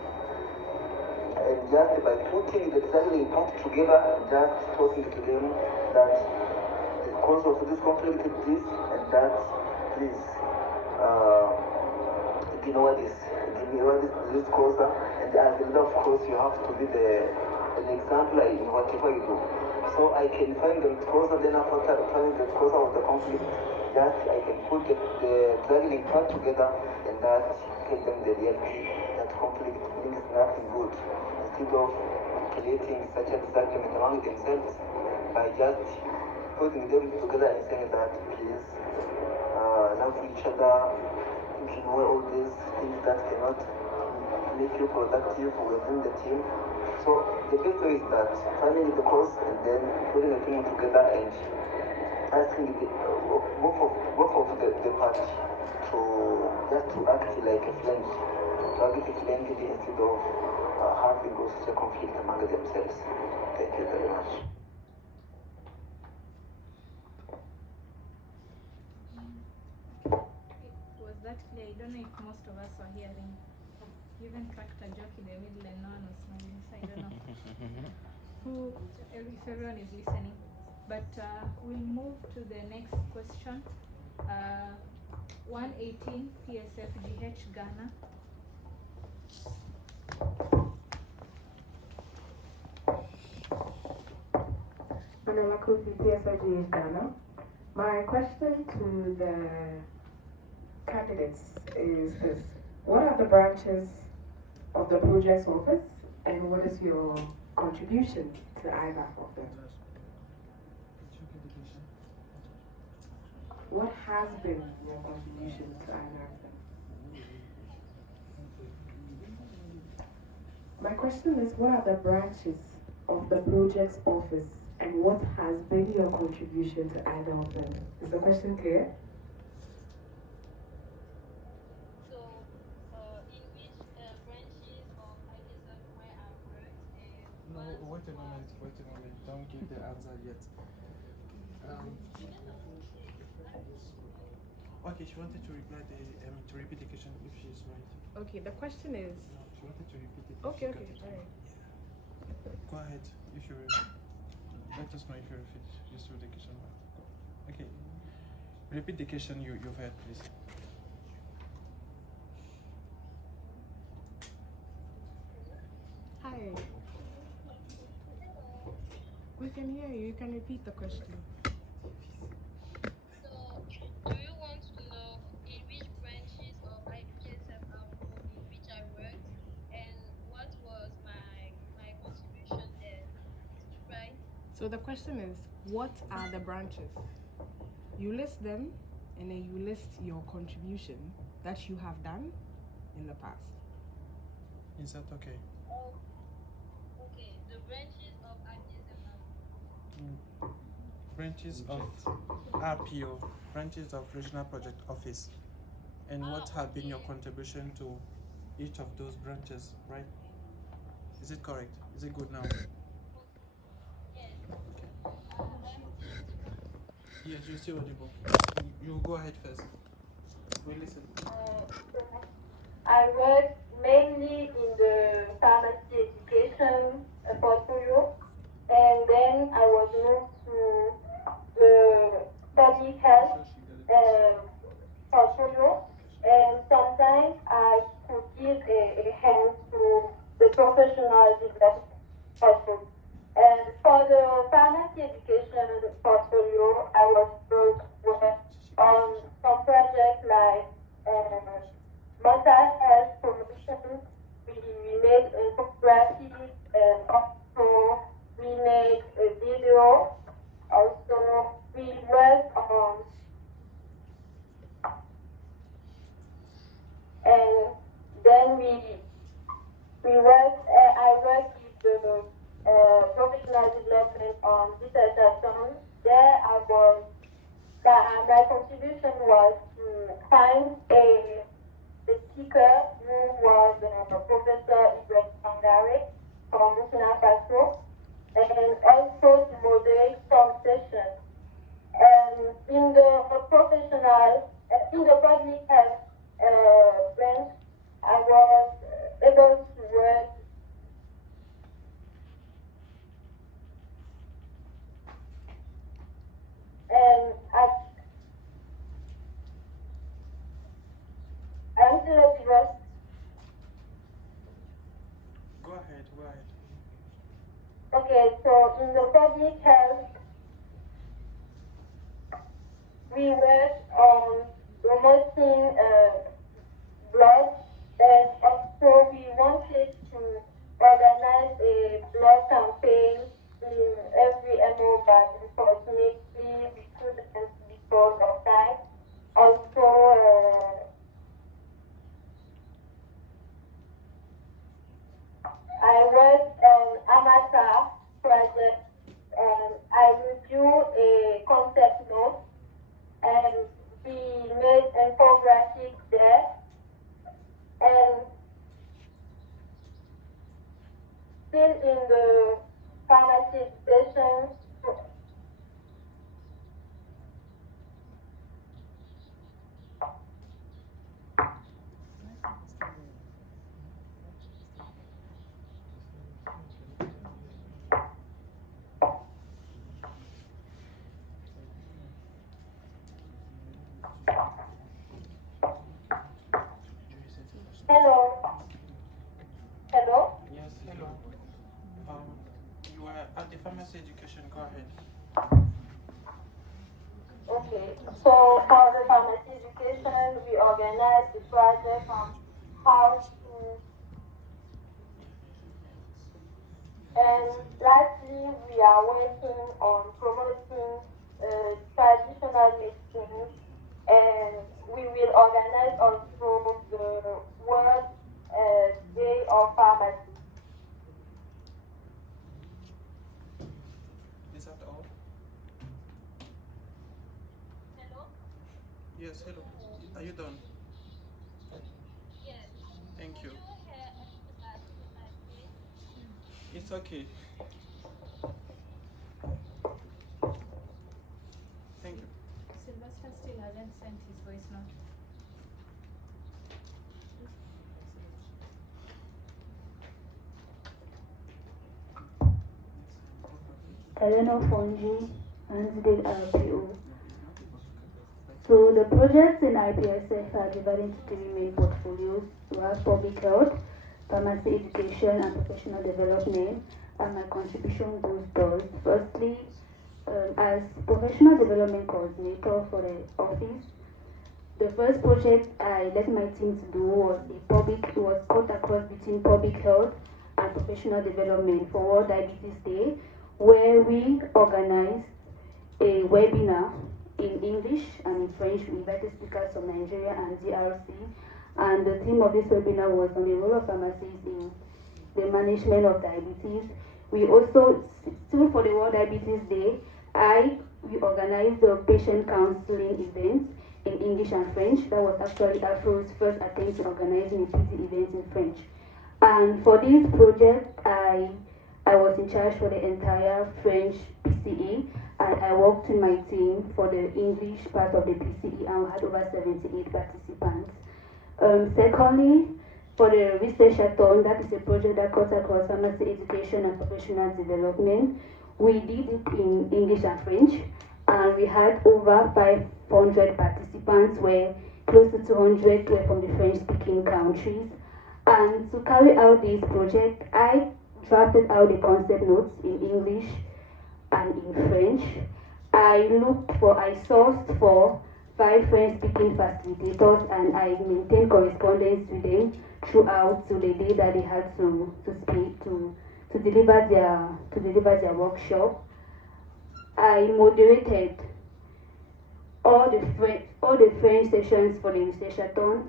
and just by putting the disagreeing part together and just talking to them that the cause of this conflict is this and that, please ignore this cause, and as a result, of course, you have to be an example in whatever you do. So I can find the cause, and then after finding the cause of the conflict, that I can put the dragging part together, and that tell them the reality that conflict brings nothing good. Instead of creating such a disagreement among themselves by just putting them together and saying that please love each other, ignore all these things that cannot make you productive within the team. So the best way is that finding the cause and then putting the team together and asking both of the party to just to act like a friend, to act friendly instead of having such a conflict among themselves. Thank you very much. Was that clear? I don't know if most of us were hearing. You even cracked a joke in the middle and no one was smiling, so I don't know if everyone is listening. But we'll move to the next question. 118 PSF Ghana. Manalakuti PSF Ghana. My question to the candidates is this: what are the branches of the project's office, and what is your contribution to either of them? What has been your contribution to either of them? My question is, what are the branches of the project's office, and what has been your contribution to either of them? Is the question clear? So, in which branches of IPSF where I worked? No, wait a moment. Don't give the answer yet. Okay, she wanted to reply to repeat the question if she's right. Okay, the question is. No, she wanted to repeat it. Okay, alright. Go ahead if you let us know if you used the question. Okay. Repeat the question you've heard, please. Hi. We can hear you. You can repeat the question. So, do you want to know in which branches of IPSF AfRO in which I worked and what was my contribution there? Right? So the question is, what are the branches? You list them, and then you list your contribution that you have done in the past. Is that okay? Oh, okay. The branches of IPSF AfRO. Branches of RPO, branches of Regional Project Office. And what have been your contribution to each of those branches, right? Is it correct? Is it good now? Yes. Yes, you're still audible. You go ahead first. We listen. I work mainly in the pharmacy education portfolio, and then I was moved to the public health portfolio, and sometimes I could give a hand to the professional development portfolio. And for the pharmacy education portfolio, I was work on some projects like mental health promotion. We made infographics and also we made a video. Also, we worked on and then I worked with the professional development on dissertation. There I was, my contribution was to find a speaker who was Professor Ibrahim Sangare from Burkina Faso, and also to moderate some sessions. And in the professional, in the public health branch, I was able to work and I'm still at work. Go ahead, go ahead. Okay, so in the public health, we worked on promoting blood, and also we wanted to organize a blood campaign in every MO, but unfortunately we couldn't because of time. Also, I worked on Amata project, and I review a concept note, and we made infographics there, and still in the pharmacy station. Hello. Hello. Yes, hello. You are at the pharmacy education. Go ahead. Okay. So for the pharmacy education, we organized the project on how to. And lastly, we are working on promoting traditional medicine, and we will organize also the World Day of Pharmacy. Is that all? Hello? Yes, hello. Are you done? Yes. Thank you. Could you hear that I speak? It's okay. Thank you. Sylvester still hasn't sent his voice note. Eleanor Fonji, Hansdale RPO. So the projects in IPSF are divided into three main portfolios. We have public health, pharmacy education, and professional development. And my contribution goes thus. Firstly, as professional development coordinator for the office, the first project I led my team to do was cut across between public health and professional development for World Diabetes Day, where we organized a webinar in English and in French. We invited speakers from Nigeria and DRC, and the theme of this webinar was on the role of pharmacies in the management of diabetes. We also, still for the World Diabetes Day, we organized the patient counseling event in English and French. That was actually AfRO's first attempt in organizing a PT event in French. And for this project, I was in charge for the entire French PCE, and I worked in my team for the English part of the PCE, and we had over 78 participants. Secondly, for the research-a-thon, that is a project that cuts across pharmacy education and professional development. We did it in English and French, and we had over 500 participants, where close to 200 were from the French-speaking countries. And to carry out this project, I drafted out the concept notes in English and in French. I sourced for 5 French-speaking facilitators, and I maintained correspondence with them throughout to the day that they had to speak to deliver their workshop. I moderated all the French sessions for the research-a-thon,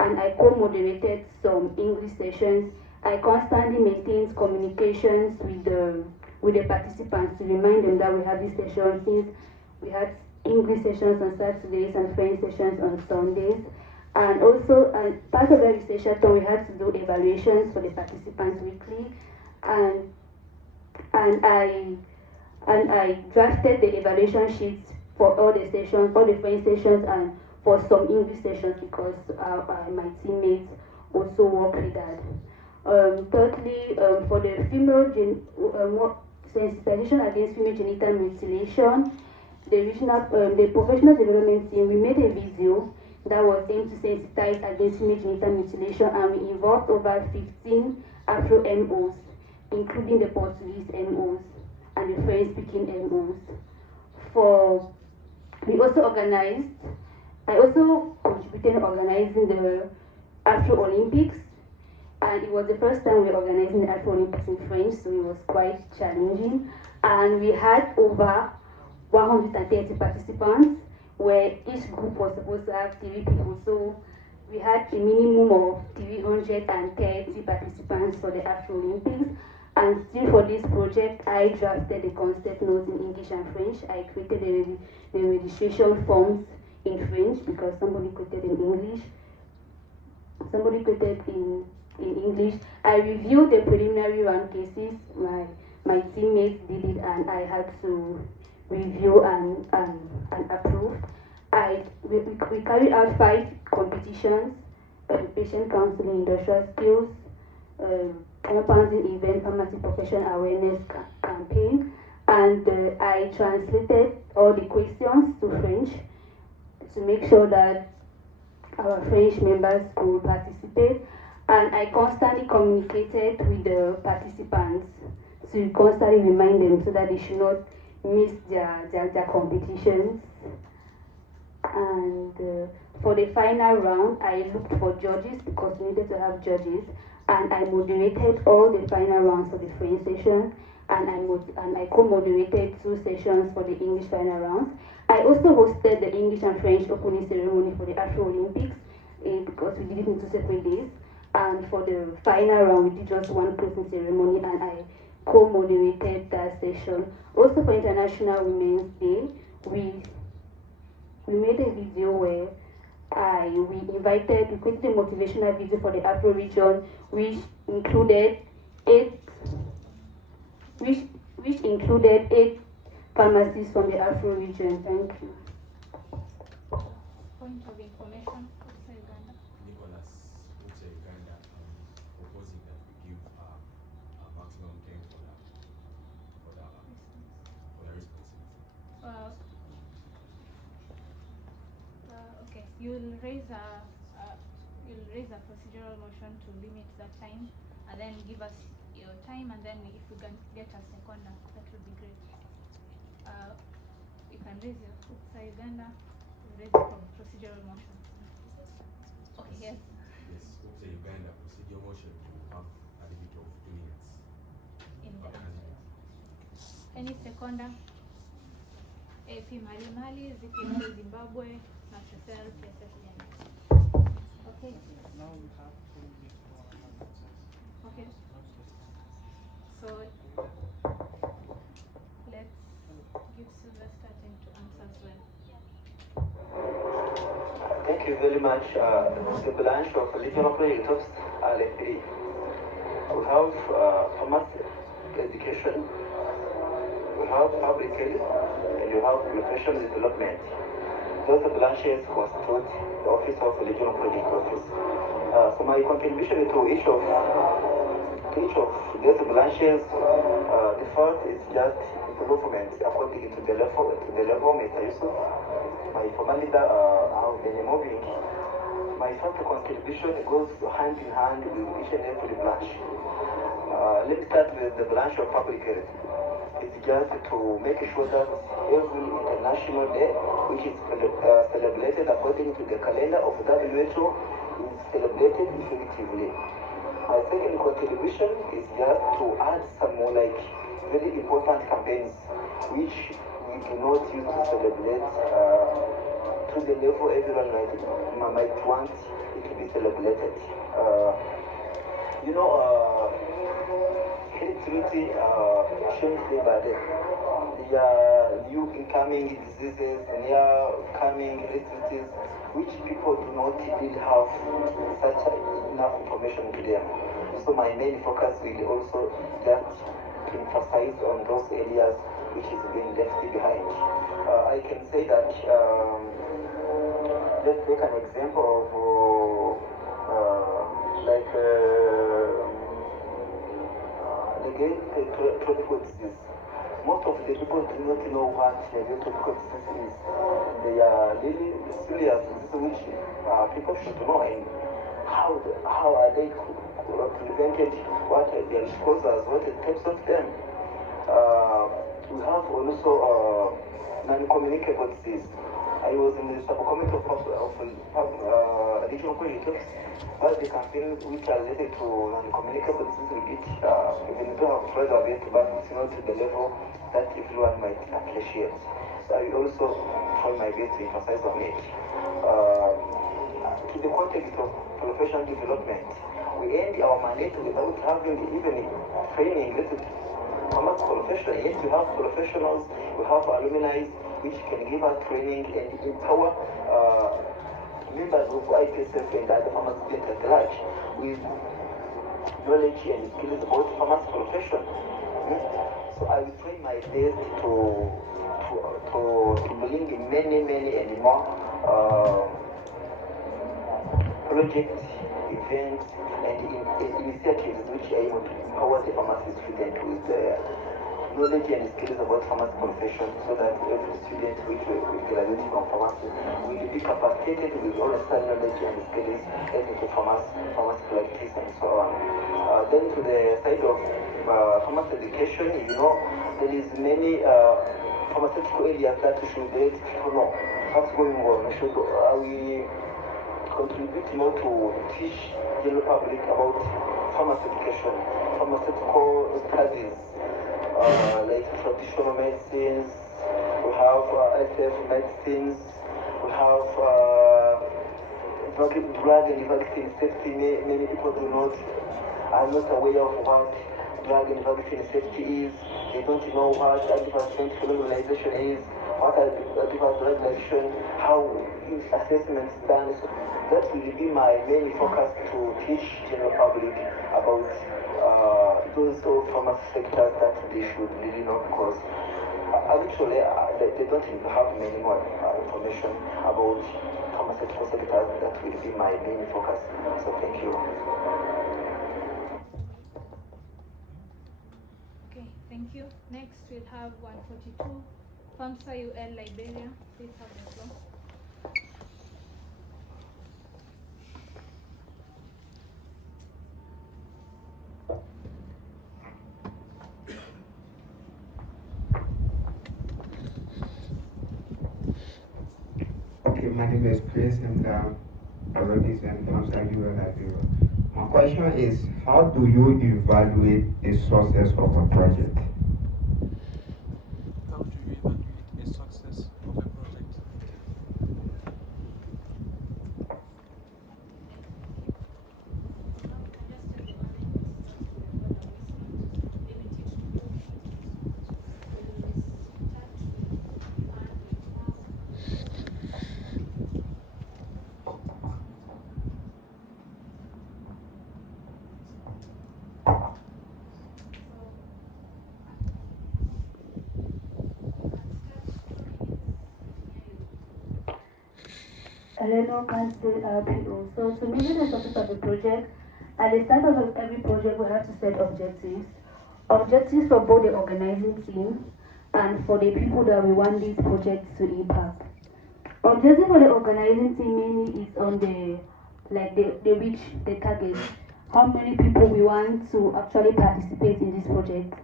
and I co-moderated some English sessions. I constantly maintained communications with the participants to remind them that we have these sessions, since we had English sessions on Saturdays and French sessions on Sundays. And also, part of the research-a-thon, we had to do evaluations for the participants weekly, and I drafted the evaluation sheets for all the sessions, all the French sessions, and for some English sessions, because my teammates also worked with that. Thirdly, for the sensitization against female genital mutilation, the professional development team, we made a video that was aimed to sensitize against female genital mutilation, and we involved over 15 Afro MOs, including the Portuguese MOs and the French-speaking MOs. I also contributed in organizing the Afro Olympics, and it was the first time we were organizing the Afro Olympics in French, so it was quite challenging. And we had over 130 participants, where each group was supposed to have 3 people. So we had a minimum of 330 participants for the Afro Olympics. And still for this project, I drafted the concept notes in English and French. I created the registration forms in French because somebody created in English. In English. I reviewed the preliminary round cases. My teammates did it, and I had to review and approve. We carried out 5 competitions: patient counseling, industrial skills, compounding event, pharmacy profession awareness campaign, and I translated all the questions to French to make sure that our French members could participate. And I constantly communicated with the participants to constantly remind them so that they should not miss their competitions. And for the final round, I looked for judges because we needed to have judges, and I moderated all the final rounds for the French sessions, and I co-moderated 2 sessions for the English final rounds. I also hosted the English and French opening ceremony for the Afro Olympics because we did it in 2 separate days. And for the final round, we did just 1 closing ceremony, and I co-moderated that session. Also for International Women's Day, we made a video where we created a motivational video for the Afro region, which included 8 pharmacies from the Afro region. Thank you. Point of information, what's Uganda? Nicholas, what's Uganda proposing that we give a maximum time for the responses? Okay, you'll raise a procedural motion to limit that time, and then give us your time, and then if we can get a seconder, that would be great. You can raise your Uganda, raise a procedural motion. Okay, yes. Yes, what's Uganda procedural motion to have a limit of 2 minutes. Any seconder? AP Mali, ZPS Zimbabwe, National PSF. Okay. very much the branch of regional project office are like three. We have pharmacy education, we have public health, and we have professional development. Those branches constitute the office of regional project office. So my contribution to each of these branches, the first is just improvement according to the level Mr. Yusuf. My former leader have been moving. My first contribution goes hand in hand with each and every branch. Let me start with the branch of public health. It's just to make sure that every international day, which is celebrated according to the calendar of WHO, is celebrated effectively. My second contribution is just to add some more like very important campaigns which we do not use to celebrate to the level everyone might want it to be celebrated. Heredity change day by day. There are new incoming diseases, new coming diseases, which people do not really have such enough information to them. So my main focus will also just emphasize on those areas which is being left behind. I can say that, let's take an example of the tropical disease. Most of the people do not know what the tropical disease is. They are really serious disease which people should know, and how are they prevented, what are their causes, what are the types of them. We have also non-communicable disease. I was in the subcommittee of regional projects, but the campaign which are related to non-communicable disease will get even though further a bit, but it's not to the level that everyone might appreciate. So I will also try my best to emphasize on it. To the context of professional development, we end our mandate without having even training related to pharmacy professionals. Yes, we have professionals, we have alumni which can give us training and empower members of IPSF and other pharmacy students at large with knowledge and skills about pharmacy profession. So I will try my best to bring in many and more projects, events, and initiatives which I want to empower the pharmacy student with knowledge and skills about pharmacy profession, so that every student which will graduate from pharmacy will be capacitated with all the knowledge and skills related to pharmacy practice and so on. Then to the side of pharmacy education, there is many pharmaceutical areas that we should let people know what's going on. We contribute more to teach general public about pharmacy education, pharmaceutical studies, like traditional medicines. We have IPSF medicines. We have drug and vaccine safety. Many people are not aware of what drug and vaccine safety is. They don't know what advancement immunization is, what advanced regulation, how assessment is done. So that will be my main focus, to teach general public about those pharmacy sectors that they should really know, because actually they don't have many more information about pharmaceutical sectors. That will be my main focus. So thank you. Okay, thank you. Next we'll have 142, FAMSA UL Liberia. Please have the floor. Okay, my name is Chris, and I represent FAMSA UL Liberia. My question is, how do you evaluate the success of a project? How do you evaluate the success of a project? Eleanor candidate IPO. So to measure the success of the project, at the start of every project, we have to set objectives. Objectives for both the organizing team and for the people that we want these projects to impact. Objective for the organizing team mainly is on the reach the target. How many people we want to actually participate in this project.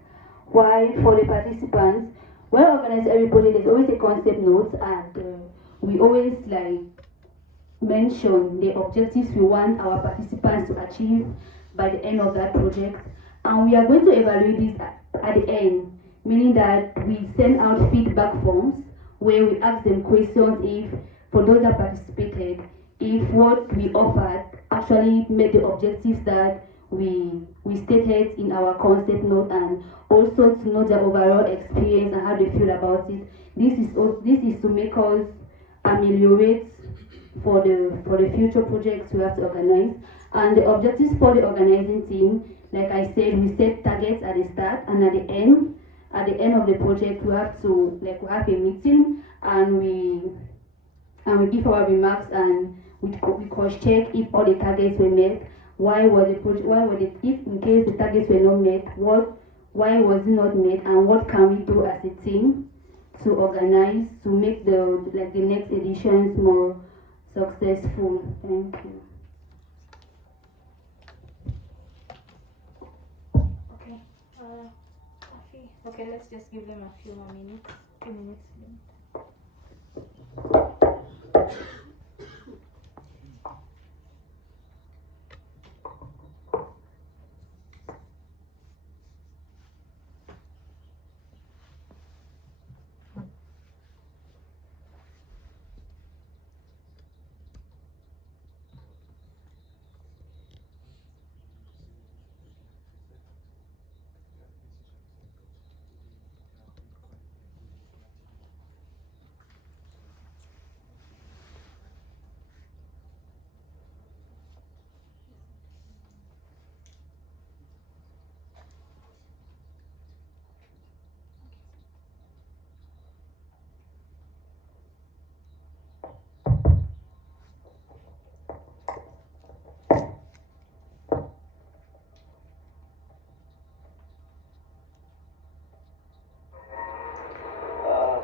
While for the participants, when organizing every project, there's always a concept note, and we always mention the objectives we want our participants to achieve by the end of that project. And we are going to evaluate this at the end, meaning that we send out feedback forms where we ask them questions if, for those that participated, if what we offered actually met the objectives that we stated in our concept note, and also to know their overall experience and how they feel about it. This is to make us ameliorate for the future projects we have to organize. And the objectives for the organizing team, like I said, we set targets at the start, and at the end of the project, we have a meeting, and we give our remarks, and we cross check if all the targets were met. If in case the targets were not met, why was it not met, and what can we do as a team to organize to make the next editions more successful. Thank you. Okay, let's just give them a few more minutes. 2 minutes.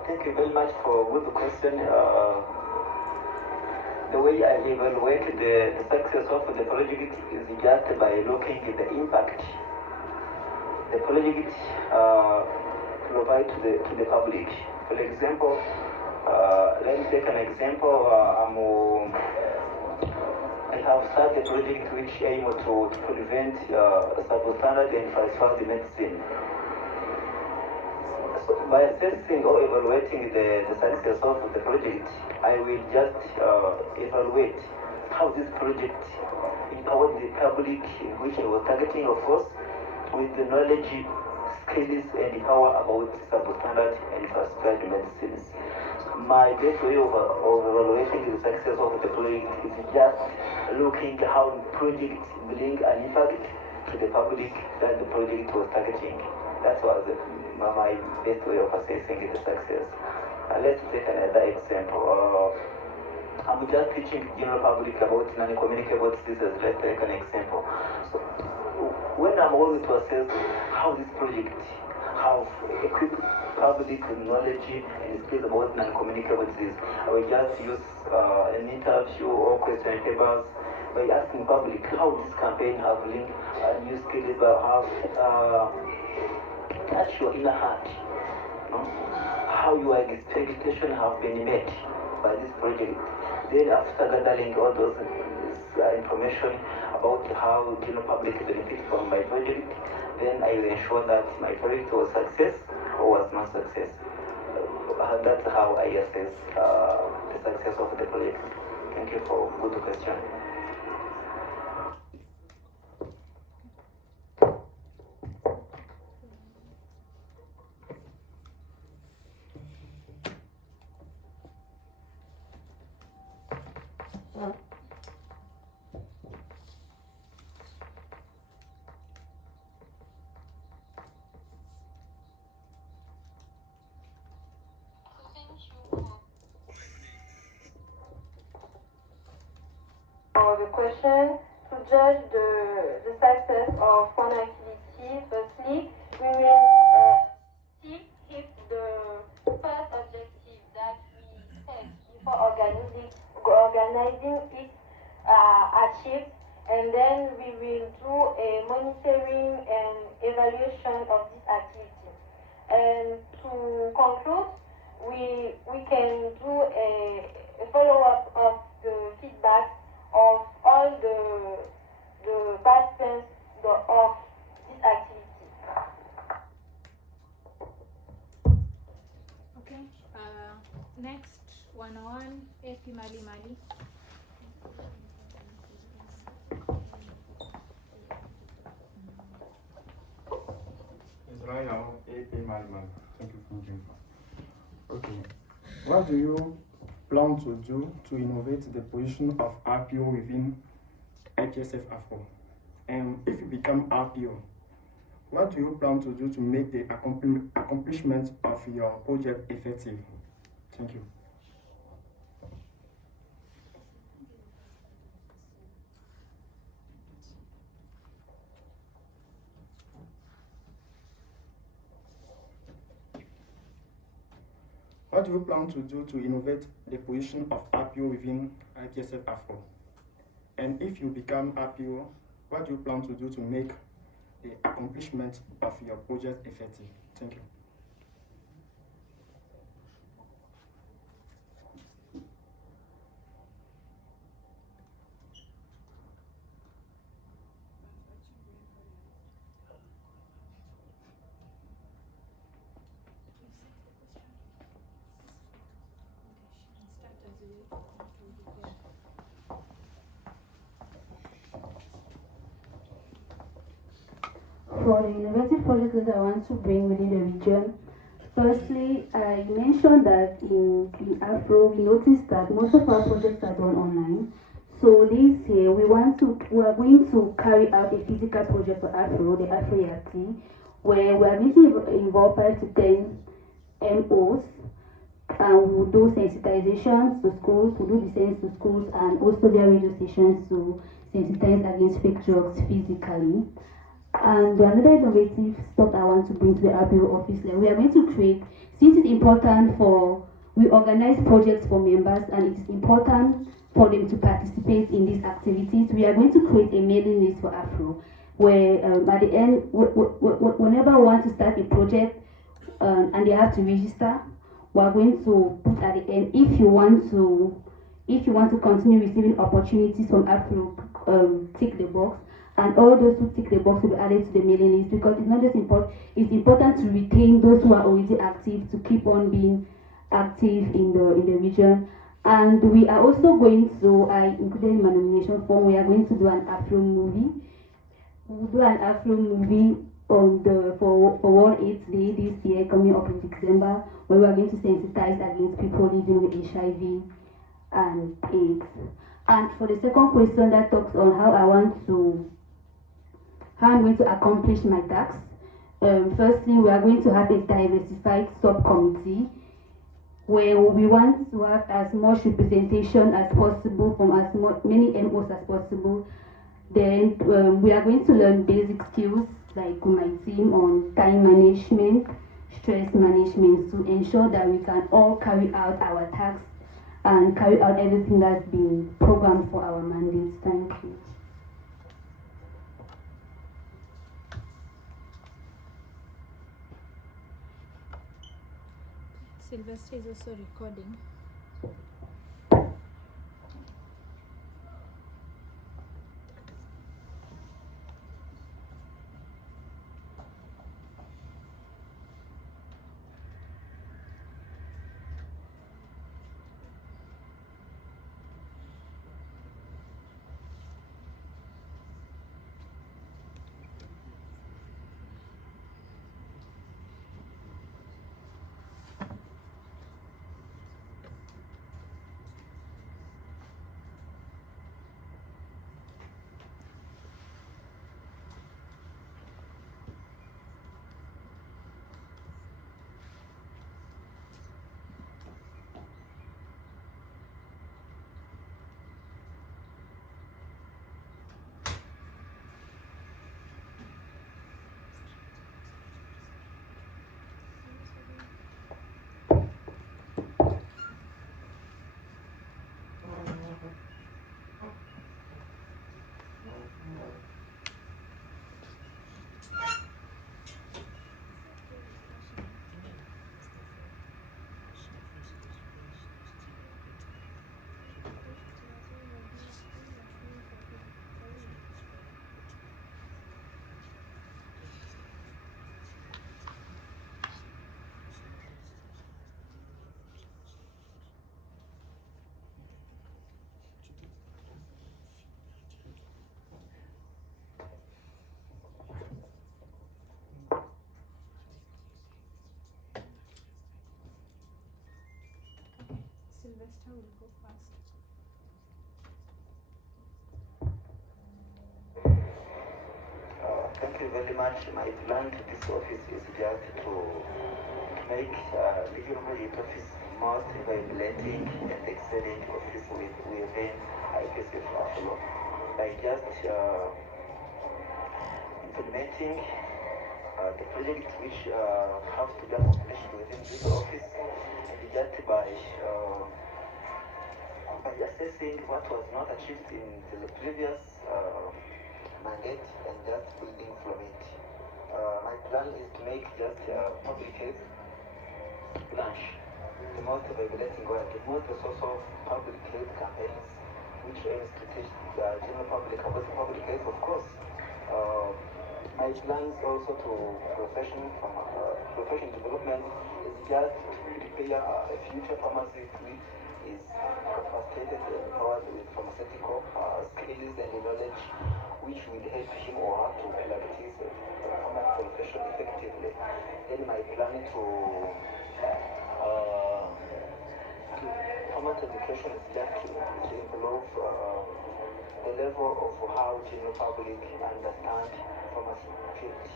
Thank you very much for a good question. The way I evaluate the success of the project is just by looking at the impact the project provide to the public. For example, let me take an example. I have started a project which aim to prevent substandard and falsified medicine. By assessing or evaluating the success of the project, I will just evaluate how this project empowered the public in which I was targeting, of course, with the knowledge, skills, and power about substandard and falsified medicines. My best way of evaluating the success of the project is just looking how the project bring an impact to the public that the project was targeting. That was my best way of assessing the success. Let's take another example. I'm just teaching the general public about non-communicable diseases. Let's take an example. So, when I'm going to assess how this project have equipped public knowledge and skills about non-communicable disease, I will just use an interview or question papers by asking public how this campaign have linked new skills, have touch your inner heart. How your expectations have been met by this project. Then after gathering all those information about how general public benefit from my project, then I will ensure that my project was success or was not success. That's how I assess the success of the project. Thank you for good question. the question. To judge the success of one activity, firstly, we will see if the first objective that we set before organizing it achieved, and then we will do a monitoring and evaluation of this activity. And to conclude, we can do a follow-up of the feedback of all the participants of this activity. Okay. Next, 101, AP Mali Mali. Israel, AP Mali. Thank you for being. Okay. What do you plan to do to innovate the position of RPO within IPSF AfRO? And if you become RPO, what do you plan to do to make the accomplishment of your project effective? Thank you. What do you plan to do to innovate the position of RPO within IPSF AfRO? And if you become RPO, what do you plan to do to make the accomplishment of your project effective? Thank you. For the innovative projects that I want to bring within the region, firstly, I mentioned that in AfRO, we noticed that most of our projects are done online. So this year, we are going to carry out a physical project for AfRO, the AfRO ERT, where we are going to involve 5 to 10 MOs, and we will do sensitizations to schools, we will do designs to schools, and also their radio stations to sensitize against fake drugs physically. And another innovative stuff I want to bring to the RPO office, like we are going to create, since it's important we organize projects for members and it is important for them to participate in these activities, we are going to create a mailing list for AfRO, where at the end, whenever we want to start a project and they have to register, we are going to put at the end, if you want to continue receiving opportunities from AfRO, tick the box. And all those who tick the box will be added to the mailing list, because it's not just important, it's important to retain those who are already active, to keep on being active in the region. And we are also going to, I included in my nomination form, we are going to do an AfRO movie. We'll do an AfRO movie for World AIDS Day this year, coming up in December, where we are going to sensitize against people living with HIV and AIDS. And for the second question that talks on how I'm going to accomplish my tasks. Firstly, we are going to have a diversified subcommittee where we want to have as much representation as possible from as many MOs as possible. Then we are going to learn basic skills like with my team on time management, stress management, to ensure that we can all carry out our tasks and carry out everything that's been programmed for our mandates. Thank you. Sylvester is also recording. Sylvester will go first. Thank you very much. My plan to this office is just to make Legal Project Office most vibrating and excellent office within IPSF AfRO by just implementing the project which have to be accomplished within this office, and just by assessing what was not achieved in the previous mandate and just building from it. My plan is to make just public health branch the most vibrating one, the most source of public health campaigns which aims to teach the general public about public health, of course. My plans also to profession development is just to prepare a future pharmacist which is capacitated and empowered with pharmaceutical skills and knowledge which will help him or her to practice pharmacy profession effectively. Then my plan to pharmacy education is just to improve the level of how general public understand pharmacy field.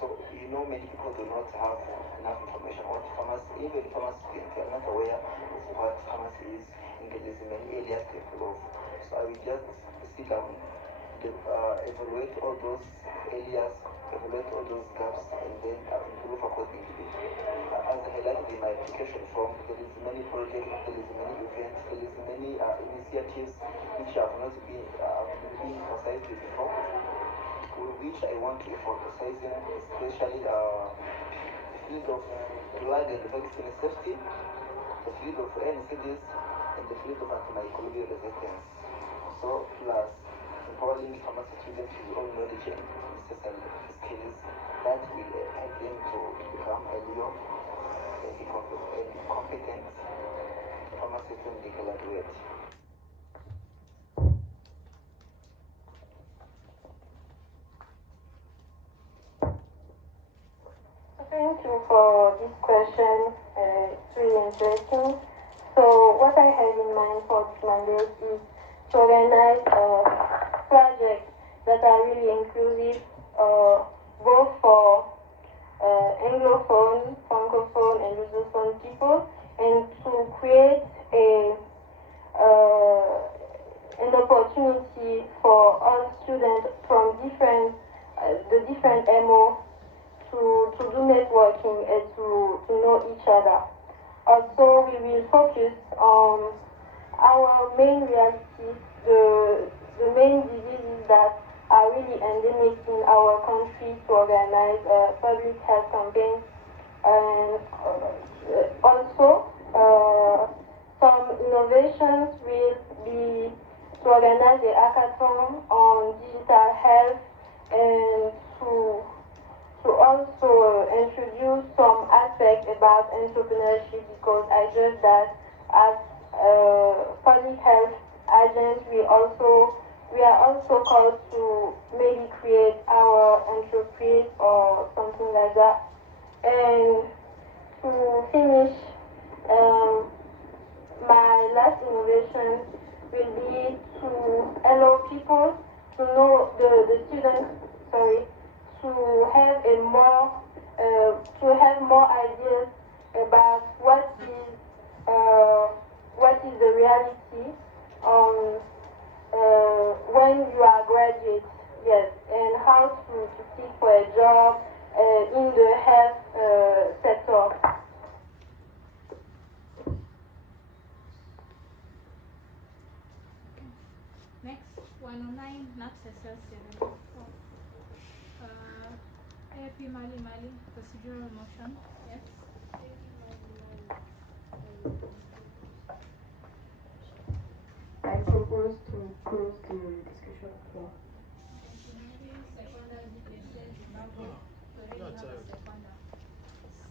So many people do not have enough information about pharmacy. Even pharmacy students are not aware of what pharmacy is, and there is many areas to improve. So I will just sit down, evaluate all those areas, evaluate all those gaps, and then improve accordingly. As highlighted in my application form, there is many projects, there is many events, there is many initiatives which have not been emphasized before, which I want to emphasize, especially the field of drug and vaccine safety, the field of NCDs, and the field of antimicrobial resistance. So, plus empowering pharmacy students with all knowledge and necessary skills that will help them to become a real and competent pharmacist when they graduate. Thank you for this question. It's really interesting. So what I have in mind for this mandate is to organize projects that are really inclusive, both for Anglophone, Francophone, and Lusophone people, and to create an opportunity for all students from the different MO to do networking and to know each other. Also, we will focus on our main realities, the main diseases that are really endemic in our country, to organize public health campaigns, and also some innovations will be to organize a hackathon on digital health, and to also introduce some aspects about entrepreneurship, because I judge that as public health agents, we are also called to maybe create our entreprise or something like that. And to finish, my last innovation will be to allow people to know the students, to have more ideas about what is the reality when you are graduate, yes, and how to seek for a job in the health sector. Next, 109, NAPSSL 74. AP Mali, procedural motion. Yes. I propose to close the discussion floor.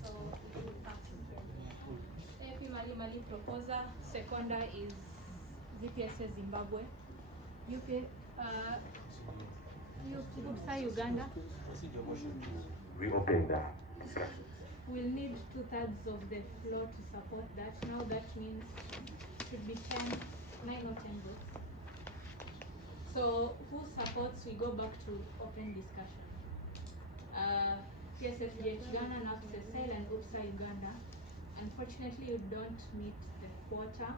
So it will pass. AP Mali proposer. Seconder is VPSA Zimbabwe. UPSA Uganda. Reopen that discussion. We'll need 2/3 of the floor to support that. Now that means it should be 9 or 10 votes. So who supports, we go back to open discussion. PSFGH Ghana, NAPSSL and UPSA Uganda. Unfortunately, you don't meet the quota,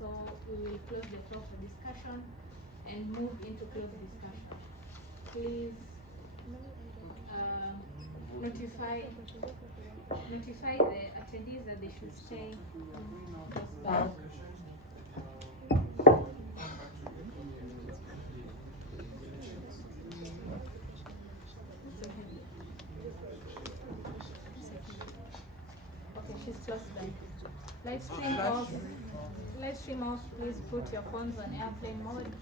so we will close the floor for discussion and move into closed discussion. Please notify the attendees that they should stay back. Okay, she's close then. Live stream off, please put your phones on airplane mode.